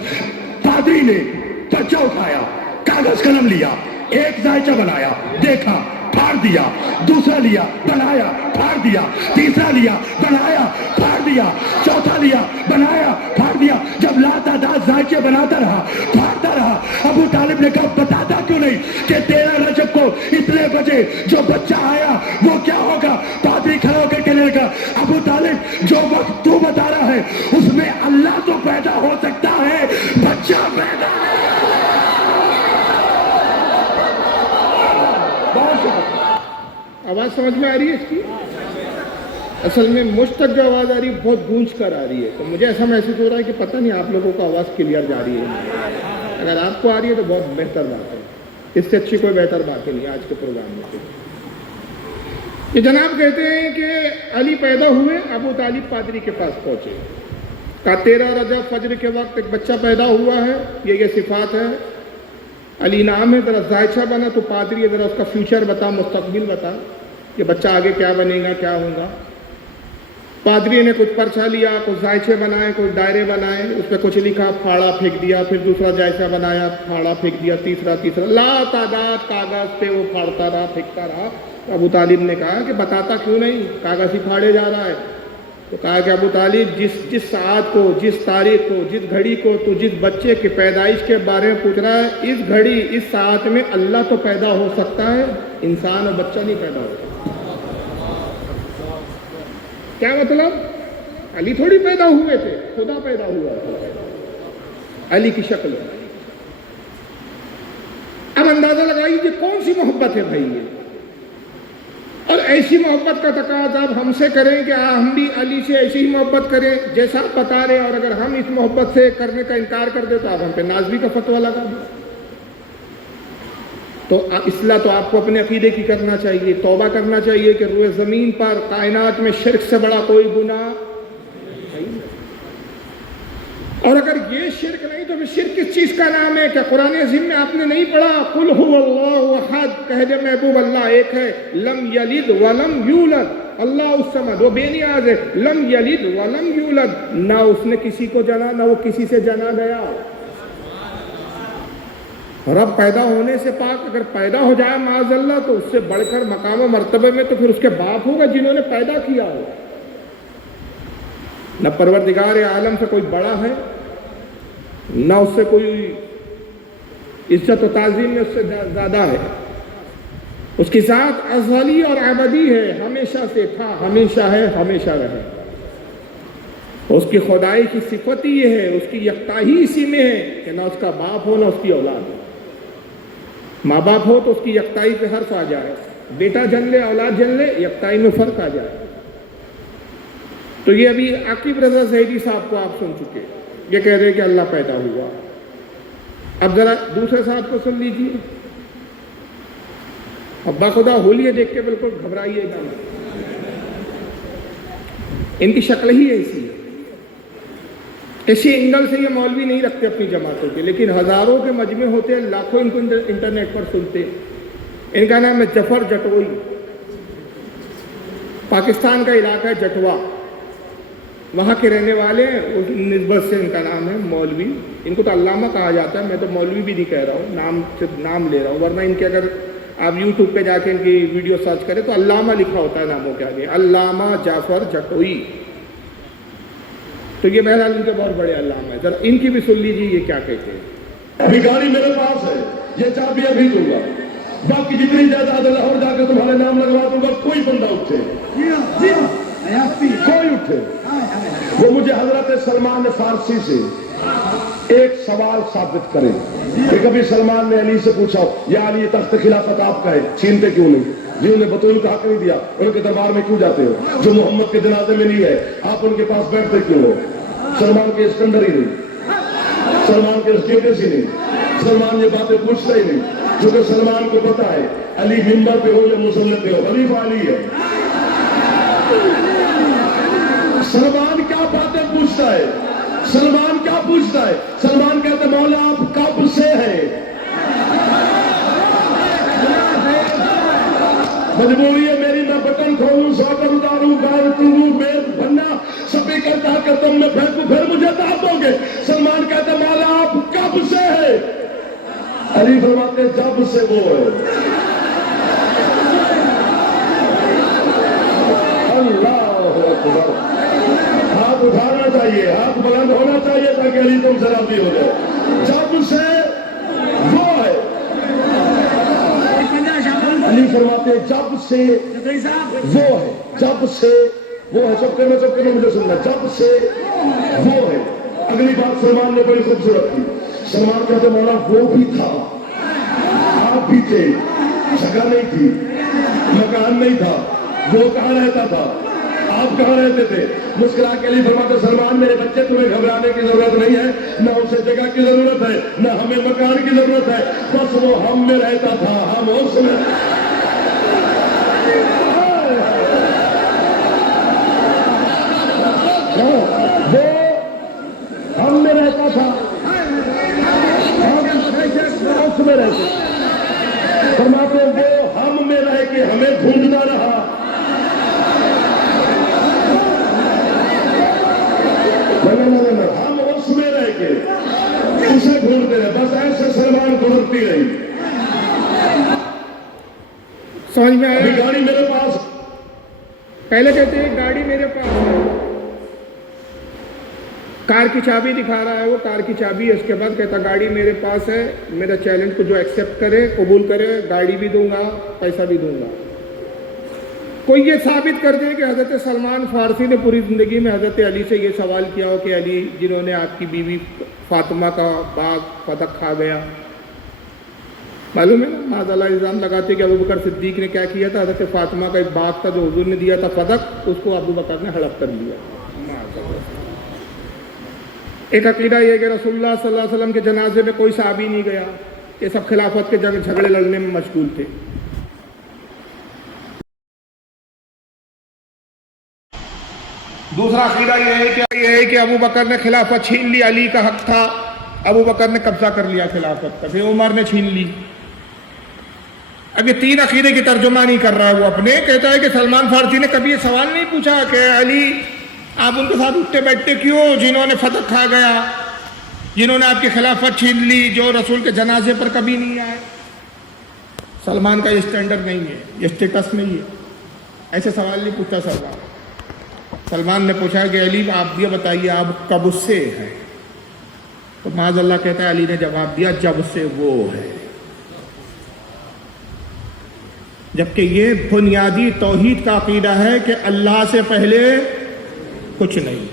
پادری نے بچہ اٹھایا, کاغذ قلم لیا, ایک ذائچہ بنایا, دیکھا, پھاڑ دیا, دوسرا لیا, بنایا, پھاڑ دیا, تیسرا لیا, بنایا, پھاڑ دیا, چوتھا لیا, بنایا, پھاڑ دیا. جب لاتعداد ذائچے بناتا رہا, پھاڑتا رہا, ابو طالب نے کہا بتاتا کیوں نہیں کہ 13 رجب کو اتنے بجے جو بچہ آیا وہ کیا ہوگا. پادری کھڑا ہو کر کہنے لگا ابو طالب جو وقت تو بتا رہا ہے اس میں اللہ تو پیدا ہو سکتا ہے, بچہ پیدا ہے. آواز سمجھ میں آ رہی ہے اس کی؟ اصل میں مجھ تک جو آواز آ رہی ہے بہت گونج کر آ رہی ہے, تو مجھے ایسا محسوس ہو رہا ہے کہ پتہ نہیں آپ لوگوں کو آواز کلیئر جا رہی ہے. اگر آپ کو آ رہی ہے تو بہت بہتر بات ہے, اس سے اچھی کوئی بہتر بات ہی نہیں آج کے پروگرام میں. یہ جناب کہتے ہیں کہ علی پیدا ہوئے, ابو طالب پادری کے پاس پہنچے, کہا 13 رجب فجر کے وقت ایک بچہ پیدا ہوا ہے, یہ صفات ہے. علی نام ہے, ذرا ذائچہ بنا, تو پادری ذرا اس کا فیوچر بتا, مستقبل بتا, کہ بچہ آگے کیا بنے گا, کیا ہوگا. پادری نے کچھ پرچہ لیا, کچھ ذائچے بنائے, کچھ دائرے بنائے, اس پہ کچھ لکھا, پھاڑا, پھینک دیا, پھر دوسرا ذائچہ بنایا, پھاڑا, پھینک دیا, تیسرا, لا تعداد کاغذ پہ وہ پھاڑتا رہا, پھینکتا رہا. ابو طالب نے کہا کہ بتاتا کیوں نہیں, کاغذ ہی پھاڑے جا رہا ہے. تو کہا کہ ابو طالب جس ساعت کو, جس تاریخ کو, جس گھڑی کو تو جس بچے کی پیدائش کے بارے میں پوچھ رہا ہے, اس گھڑی اس ساعت میں اللہ تو پیدا ہو سکتا ہے, انسان اور بچہ نہیں پیدا ہو سکتا. کیا مطلب؟ علی تھوڑی پیدا ہوئے تھے, خدا پیدا ہوا تھا علی کی شکل میں. اب اندازہ لگائیے کہ کون سی محبت ہے بھائی یہ, اور ایسی محبت کا تقاضا آپ ہم سے کریں کہ ہم بھی علی سے ایسی ہی محبت کریں جیسا آپ بتا رہے ہیں, اور اگر ہم اس محبت سے کرنے کا انکار کر دیں تو آپ ہم پہ نازوی کا فتویٰ لگا دیں. تو اصلاح تو آپ کو اپنے عقیدے کی کرنا چاہیے, توبہ کرنا چاہیے کہ روئے زمین پر کائنات میں شرک سے بڑا کوئی گناہ نہیں. اور اگر یہ شرک نہیں تو پھر شرک کس چیز کا نام ہے؟ کیا قرآن عظیم میں آپ نے نہیں پڑھا قل هو اللہ احد, کہہ دے محبوب اللہ ایک ہے, لم یلد ولم یولد, اللہ الصمد, وہ بے نیاز ہے, لم یلد ولم یولد, نہ اس نے کسی کو جنا نہ وہ کسی سے جنا گیا. رب پیدا ہونے سے پاک, اگر پیدا ہو جائے معاذ اللہ تو اس سے بڑھ کر مقام و مرتبے میں تو پھر اس کے باپ ہوگا جنہوں نے پیدا کیا ہو. نہ پروردگار عالم سے کوئی بڑا ہے, نہ اس سے کوئی عزت و تعظیم میں اس سے زیادہ ہے. اس کی ذات ازلی اور ابدی ہے, ہمیشہ سے تھا, ہمیشہ ہے, ہمیشہ رہے. اس کی خدائی کی صفت ہی یہ ہے, اس کی یکتائی اسی میں ہے کہ نہ اس کا باپ ہو نہ اس کی اولاد ہو. ماں باپ ہو تو اس کی یکتائی پہ حرف آ جائے, بیٹا جن لے اولاد جن لے, یکتائی میں فرق آ جائے. تو یہ ابھی عاقب رضا زہیری صاحب کو آپ سن چکے, یہ کہہ رہے کہ اللہ پیدا ہوا. اب ذرا دوسرے صاحب کو سن لیجیے. ابا خدا ہولیے دیکھ کے بالکل گھبرائیے گا, ان کی شکل ہی ایسی ہے. اسی اینگل سے یہ مولوی نہیں رکھتے اپنی جماعتوں کے, لیکن ہزاروں کے مجمع ہوتے ہیں, لاکھوں ان کو انٹرنیٹ پر سنتے ہیں. ان کا نام ہے جعفر جٹوئی, پاکستان کا علاقہ ہے جٹوا, وہاں کے رہنے والے ہیں, اس نسبت سے ان کا نام ہے مولوی. ان کو تو علامہ کہا جاتا ہے, میں تو مولوی بھی نہیں کہہ رہا ہوں, نام صرف نام لے رہا ہوں, ورنہ ان کے اگر آپ یوٹیوب پہ جا کے ان کی ویڈیو سرچ کریں تو علامہ لکھا ہوتا ہے ناموں کے آگے, علامہ جعفر جٹوئی. تو یہ بہرحال ان کے بہت بڑے علامہ ہیں. ذرا ان کی بھی سن لیجیے یہ کیا کہتے ہیں. ابھی گاڑی میرے پاس ہے, یہ چابی ابھی دوں گا, باقی جتنی جائیداد لاہور جا کے تمہارے نام لگوا دوں گا, کوئی بندہ اٹھے, کوئی اٹھے, وہ مجھے حضرت سلمان فارسی سے ایک سوال ثابت کرے کہ کبھی سلمان نے علی سے پوچھا یا علی تخت خلافت آپ کا ہے چھینتے کیوں نہیں؟ جنہوں نے بطول کا حق نہیں دیا ان کے دربار میں کیوں جاتے ہو؟ جو محمد کے جنازے میں نہیں ہے آپ ان کے پاس بیٹھتے کیوں ہو؟ سلمان کے اسکندر ہی نہیں، سلمان کے اسٹیٹس ہی نہیں، سلمان یہ باتیں پوچھتا ہی نہیں، کیونکہ سلمان کو پتا ہے علی منبر پہ ہو یا مصلی پہ ہو خلیفہ علی ہے۔ سلمان کیا باتیں پوچھتا ہے؟ سلمان کیا پوچھتا ہے؟ سلمان کہتا ہے مولا آپ کب سے ہیں؟ مجبوری ہے میری، میں بٹن کھولوں سوٹر اتاروں گائے تلوں میز بننا سبھی کرتا کر تم میں پھینکوں پھر مجھے دعوت دو گے۔ سلمان کہتا ہے مولا آپ کب سے ہیں؟ علی فرماتے ہیں جب سے وہ ہے۔ اللہ اکبر، ہاتھ اٹھانا چاہیے، ہاتھ بلند ہونا چاہیے تاکہ علی تم سے راضی ہو جائے۔ جب سے وہ ہے، علی فرماتے ہیں جب سے وہ ہے، جب سے وہ ہے۔ سب کہنا مجھے سننا، جب سے وہ ہے۔ اگلی بات سلمان نے بڑی خوبصورت کی، سلمان کہتے مولا وہ بھی تھا، آپ بھی تھے، جگہ نہیں تھی، مکان نہیں تھا، وہ کہاں رہتا تھا، آپ کہاں رہتے تھے؟ مسکرا کے علی فرماتے سلمان میرے بچے تمہیں گھبرانے کی ضرورت نہیں ہے، نہ اسے جگہ کی ضرورت ہے، نہ ہمیں مکان کی ضرورت ہے، بس وہ ہم میں رہتا تھا، ہم اس میں۔ وہ ہم میں رہتا تھا، ہم اس میں رہتے۔ فرماتے وہ ہم میں رہ کے ہمیں ڈھونڈتا رہا۔ ہم اس میں رہ کے اسے ڈھونڈتے رہے، بس ایسے سلمان ڈھونڈتی رہی۔ سمجھ میں آیا؟ ابھی گاڑی میرے پاس، پہلے کہتے ہیں گاڑی میرے پاس ہے، کار کی چابی دکھا رہا ہے، وہ کار کی چابی ہے، اس کے بعد کہتا گاڑی میرے پاس ہے، میرا چیلنج کو جو ایکسیپٹ کرے قبول کرے، گاڑی بھی دوں گا، پیسہ بھی دوں گا۔ کوئی یہ ثابت کر دے کہ حضرت سلمان فارسی نے پوری زندگی میں حضرت علی سے یہ سوال کیا ہو کہ علی جنہوں نے آپ کی بیوی فاطمہ کا باغ فتح کھا گیا، معلوم ہے نا، معاذ اللہ الزام لگاتے کہ ابو بکر صدیق نے کیا کیا تھا، حضرت فاطمہ کا ایک باغ تھا جو حضور نے دیا تھا فتح، اس کو ابو بکر نے ہڑپ کر لیا۔ ایک عقیدہ یہ کہ رسول اللہ صلی اللہ علیہ وسلم کے جنازے میں کوئی صحابی نہیں گیا، یہ سب خلافت کے جھگڑے لڑنے میں مشغول تھے۔ دوسرا عقیدہ یہ ہے کہ ابو بکر نے خلافت چھین لی، علی کا حق تھا، ابو بکر نے قبضہ کر لیا خلافت کا، پھر عمر نے چھین لی۔ اب یہ تین عقیدے کی ترجمہ نہیں کر رہا ہے وہ اپنے، کہتا ہے کہ سلمان فارسی نے کبھی یہ سوال نہیں پوچھا کہ علی آپ ان کے ساتھ اٹھتے بیٹھتے کیوں جنہوں نے فتح کھا گیا، جنہوں نے آپ کی خلافت چھین لی، جو رسول کے جنازے پر کبھی نہیں آئے۔ سلمان کا یہ سٹینڈرڈ نہیں ہے، یہ سٹیٹس نہیں ہے، ایسے سوال نہیں پوچھتا سلمان۔ سلمان نے پوچھا کہ علی آپ یہ بتائیے آپ کب سے ہیں، تو معاذ اللہ کہتا ہے علی نے جواب دیا جب سے وہ ہے۔ جبکہ یہ بنیادی توحید کا عقیدہ ہے کہ اللہ سے پہلے کچھ نہیں،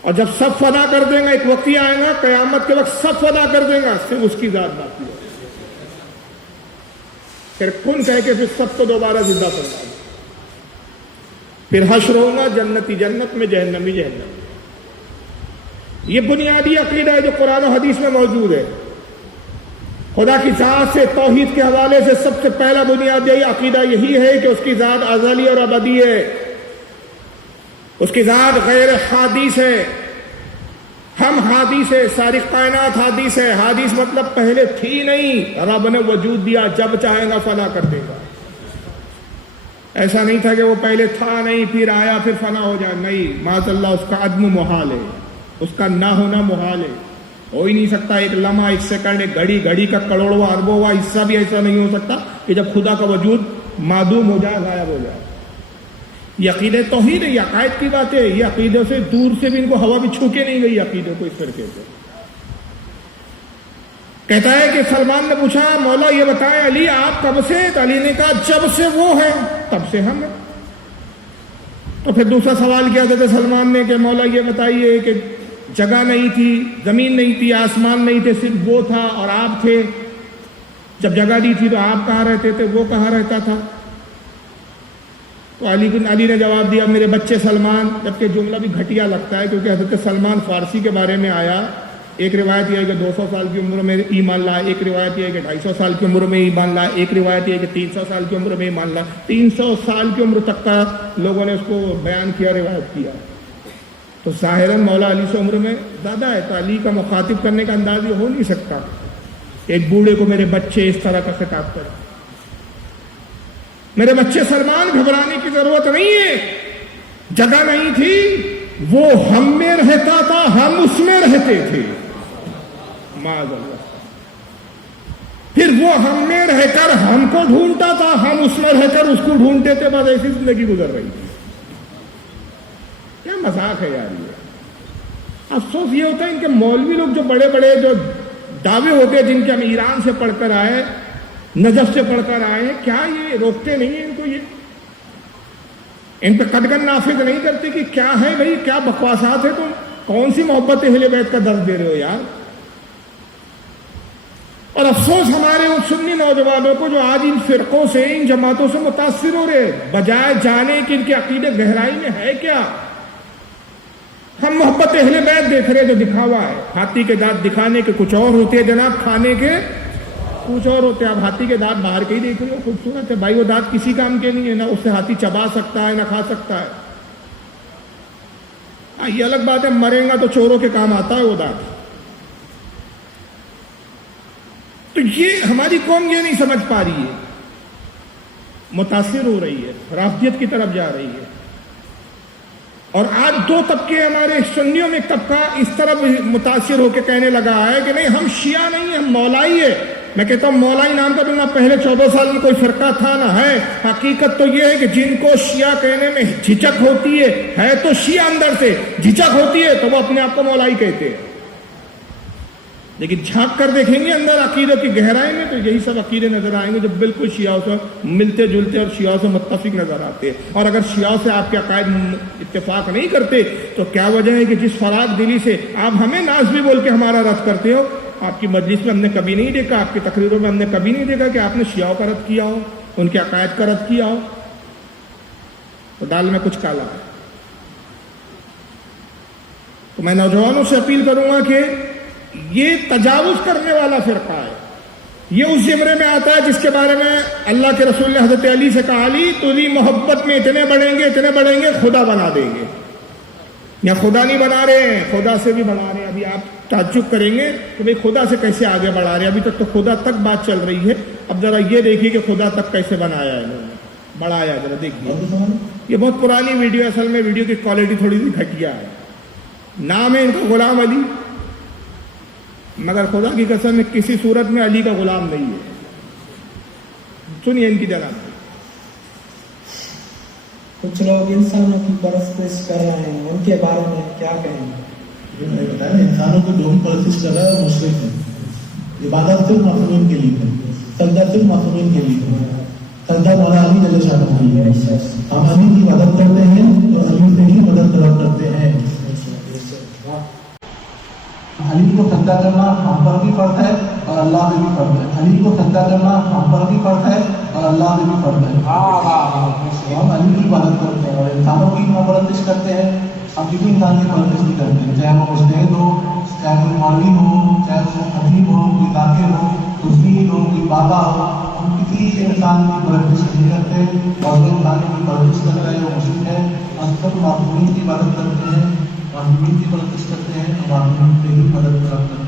اور جب سب فنا کر دیں گا ایک وقت ہی آئے گا قیامت کے وقت سب فنا کر دیں گا، صرف اس کی ذات باقی ہے، پھر کن کہہ کے پھر سب کو دوبارہ زندہ کرنا ہے، پھر حشر ہوگا، جنتی جنت میں، جہنمی جہنم میں۔ یہ بنیادی عقیدہ ہے جو قرآن و حدیث میں موجود ہے۔ خدا کی ذات سے توحید کے حوالے سے سب سے پہلا بنیادی عقیدہ یہی ہے کہ اس کی ذات ازلی اور ابدی ہے، اس کی ذات غیر حادث ہے، ہم حادث ہے، ساری کائنات حادث ہے۔ حادث مطلب پہلے تھی نہیں، رب نے وجود دیا، جب چاہے گا فنا کر دے گا۔ ایسا نہیں تھا کہ وہ پہلے تھا نہیں پھر آیا پھر فنا ہو جائے، نہیں، معاذ اللہ اس کا عدم محال ہے، اس کا نہ ہونا محال ہے، ہو ہی نہیں سکتا۔ ایک لمحہ، ایک سیکنڈ، ایک گھڑی کا کروڑواں اربواں حصہ بھی ایسا نہیں ہو سکتا کہ جب خدا کا وجود معدوم ہو جائے، غائب ہو جائے۔ یہ عقیدے توحید ہے، یہ عقائد کی بات ہے، یہ عقیدوں سے دور سے بھی ان کو ہوا بھی چھو کے نہیں گئی عقیدوں کو اس فرقے سے۔ کہتا ہے کہ سلمان نے پوچھا مولا یہ بتائیں علی آپ کب سے؟ علی نے کہا جب سے وہ ہے تب سے ہم ہیں۔ تو پھر دوسرا سوال کیا حضرت سلمان نے کہ مولا یہ بتائیے کہ جگہ نہیں تھی، زمین نہیں تھی، آسمان نہیں تھے، صرف وہ تھا اور آپ تھے، جب جگہ نہیں تھی تو آپ کہاں رہتے تھے، وہ کہاں رہتا تھا؟ تو علی نے جواب دیا میرے بچے سلمان، جبکہ جملہ بھی گھٹیا لگتا ہے کیونکہ حضرت سلمان فارسی کے بارے میں آیا. ایک روایت یہ ہے کہ 200 سال کی عمر میں ایمان لایا، ایک روایت یہ ہے کہ 250 سال کی عمر میں ایمان لایا، ایک روایت یہ ہے کہ 300 سال کی عمر میں ایمان لایا. 300 سال کی عمر تک کا لوگوں نے اس کو بیان کیا، روایت کیا. تو ظاہراً مولا علی سے عمر میں زیادہ ہے، تو علی کا مخاطب کرنے کا انداز یہ ہو نہیں سکتا ایک بوڑھے کو میرے بچے اس طرح کا خطاب کرے. میرے بچے سلمان گھبرانے کی ضرورت نہیں ہے، جگہ نہیں تھی، وہ ہم میں رہتا تھا، ہم اس میں رہتے تھے. معاذ اللہ. پھر وہ ہم میں رہ کر ہم کو ڈھونڈتا تھا، ہم اس میں رہ کر اس کو ڈھونڈتے تھے. بس ایسی زندگی گزر رہی تھی. کیا مذاق ہے یار یہ. افسوس یہ ہوتا ہے ان کے مولوی لوگ جو بڑے بڑے جو دعوے ہوتے ہیں جن کے ہم ایران سے پڑھ کر آئے، نجف سے پڑھ کر آئے، کیا یہ روکتے نہیں ہیں ان کو؟ یہ ان پہ قدغن نافذ نہیں کرتے کہ کیا ہے بھائی، کیا بکواسات ہے؟ تم کون سی محبت اہل بیت کا درد دے رہے ہو یار. اور افسوس ہمارے ان سنی نوجوانوں کو جو آج ان فرقوں سے، ان جماعتوں سے متاثر ہو رہے، بجائے جانے کہ ان کے عقیدے گہرائی میں ہے کیا. ہم محبت اہل بیت دیکھ رہے جو دکھاوا ہے. ہاتھی کے دانت دکھانے کے کچھ اور ہوتے ہیں جناب، کھانے کے کچھ اور ہوتے ہیں. آپ ہاتھی کے دانت باہر کے ہی دیکھ رہے ہو، خوبصورت ہے بھائی، وہ دانت کسی کام کے نہیں ہے، نہ اس سے ہاتھی چبا سکتا ہے نہ کھا سکتا ہے. یہ الگ بات ہے مریں گا تو چوروں کے کام آتا ہے وہ دانت. تو یہ ہماری قوم یہ نہیں سمجھ پا رہی ہے، متاثر ہو رہی ہے، رافضیت کی طرف جا رہی ہے. اور آج دو طبقے ہمارے سنیوں میں ایک طبقہ اس طرح متاثر ہو کے کہنے لگا ہے کہ نہیں ہم شیعہ نہیں ہیں، ہم مولائی ہے. میں کہتا ہوں مولائی نام کا تو نہ پہلے 14 سال میں کوئی فرقہ تھا نہ ہے. حقیقت تو یہ ہے کہ جن کو شیعہ کہنے میں جھجک ہوتی ہے تو شیعہ اندر سے جھجک ہوتی ہے تو وہ اپنے آپ کو مولائی کہتے ہیں. لیکن جھانک کر دیکھیں گے اندر عقیدت کی گہرائی میں تو یہی سب عقیدے نظر آئیں گے جو بالکل شیعہ سے ملتے جلتے اور شیعہ سے متفق نظر آتے ہیں. اور اگر شیعہ سے آپ کے عقائد اتفاق نہیں کرتے تو کیا وجہ ہے کہ جس فراغ دلی سے آپ ہمیں نازوی بول کے ہمارا رد کرتے ہو، آپ کی مجلس میں ہم نے کبھی نہیں دیکھا، آپ کی تقریروں میں ہم نے کبھی نہیں دیکھا کہ آپ نے شیعوں کا رد کیا ہو، ان کے عقائد کا رد کیا ہو. تو دال میں کچھ کالا ہے. تو میں نوجوانوں سے اپیل کروں گا کہ یہ تجاوز کرنے والا فرقہ ہے. یہ اس زمرے میں آتا ہے جس کے بارے میں اللہ کے رسول نے حضرت علی سے کہا علی تجھے محبت میں اتنے بڑھیں گے خدا بنا دیں گے. یا خدا نہیں بنا رہے ہیں، خدا سے بھی بنا رہے ہیں. ابھی آپ تعجب کریں گے کہ بھئی خدا سے کیسے آگے بڑھا رہے ہیں، ابھی تک تو خدا تک بات چل رہی ہے. اب ذرا یہ دیکھیے کہ خدا تک کیسے بنایا ہے انہوں نے، بڑھایا. ذرا دیکھیے، یہ بہت پرانی ویڈیو، اصل میں ویڈیو کی کوالٹی تھوڑی سی گھٹیا ہے. نام ہے ان کا غلام علی، مگر خدا کی قسم میں کسی صورت میں علی کا غلام نہیں ہے. سنیے ان کی جناب. کچھ لوگ انسانوں کی پرستش کر رہے ہیں، ان کے بارے میں کیا کہیں گے؟ میں نے بتایا انسانوں کو جو بھی پرستش کر رہا ہے وہ مشرک ہے. عبادت صرف معصومین کے لیے ہے، سجدہ صرف معصومین کے لیے ہے. سجدہ مولا علی جل شانہ کے لیے ہے. ہم علی کی مدد کرتے ہیں تو علی سے ہی مدد طلب کرتے ہیں. علی کو سجدہ کرنا ہم پر بھی فرض ہے اور اللہ پہ بھی فرض ہے. علی کو سجدہ کرنا ہم پر بھی فرض ہے اور اللہ پہ بھی فرض ہے. ہم علی کی مدد کرتے ہیں اور انسانوں کی پرستش کرتے ہیں. ہم کسی انسان کی پرستش نہیں کرتے ہیں، چاہے وہ مجتہد ہو، چاہے کوئی مولوی ہو، چاہے وہ خطیب ہو، کوئی ذاکر ہو، کوئی ہو، کوئی بابا ہو. ہم کسی انسان کی پرستش نہیں کرتے اور جو انسان کی پرستش کر رہے ہیں وہ مشرک ہے. ہم سب معصومین کی مدد کرتے ہیں، معصومین کی پرستش کرتے ہیں، معصومین سے ہی مدد کرتے ہیں.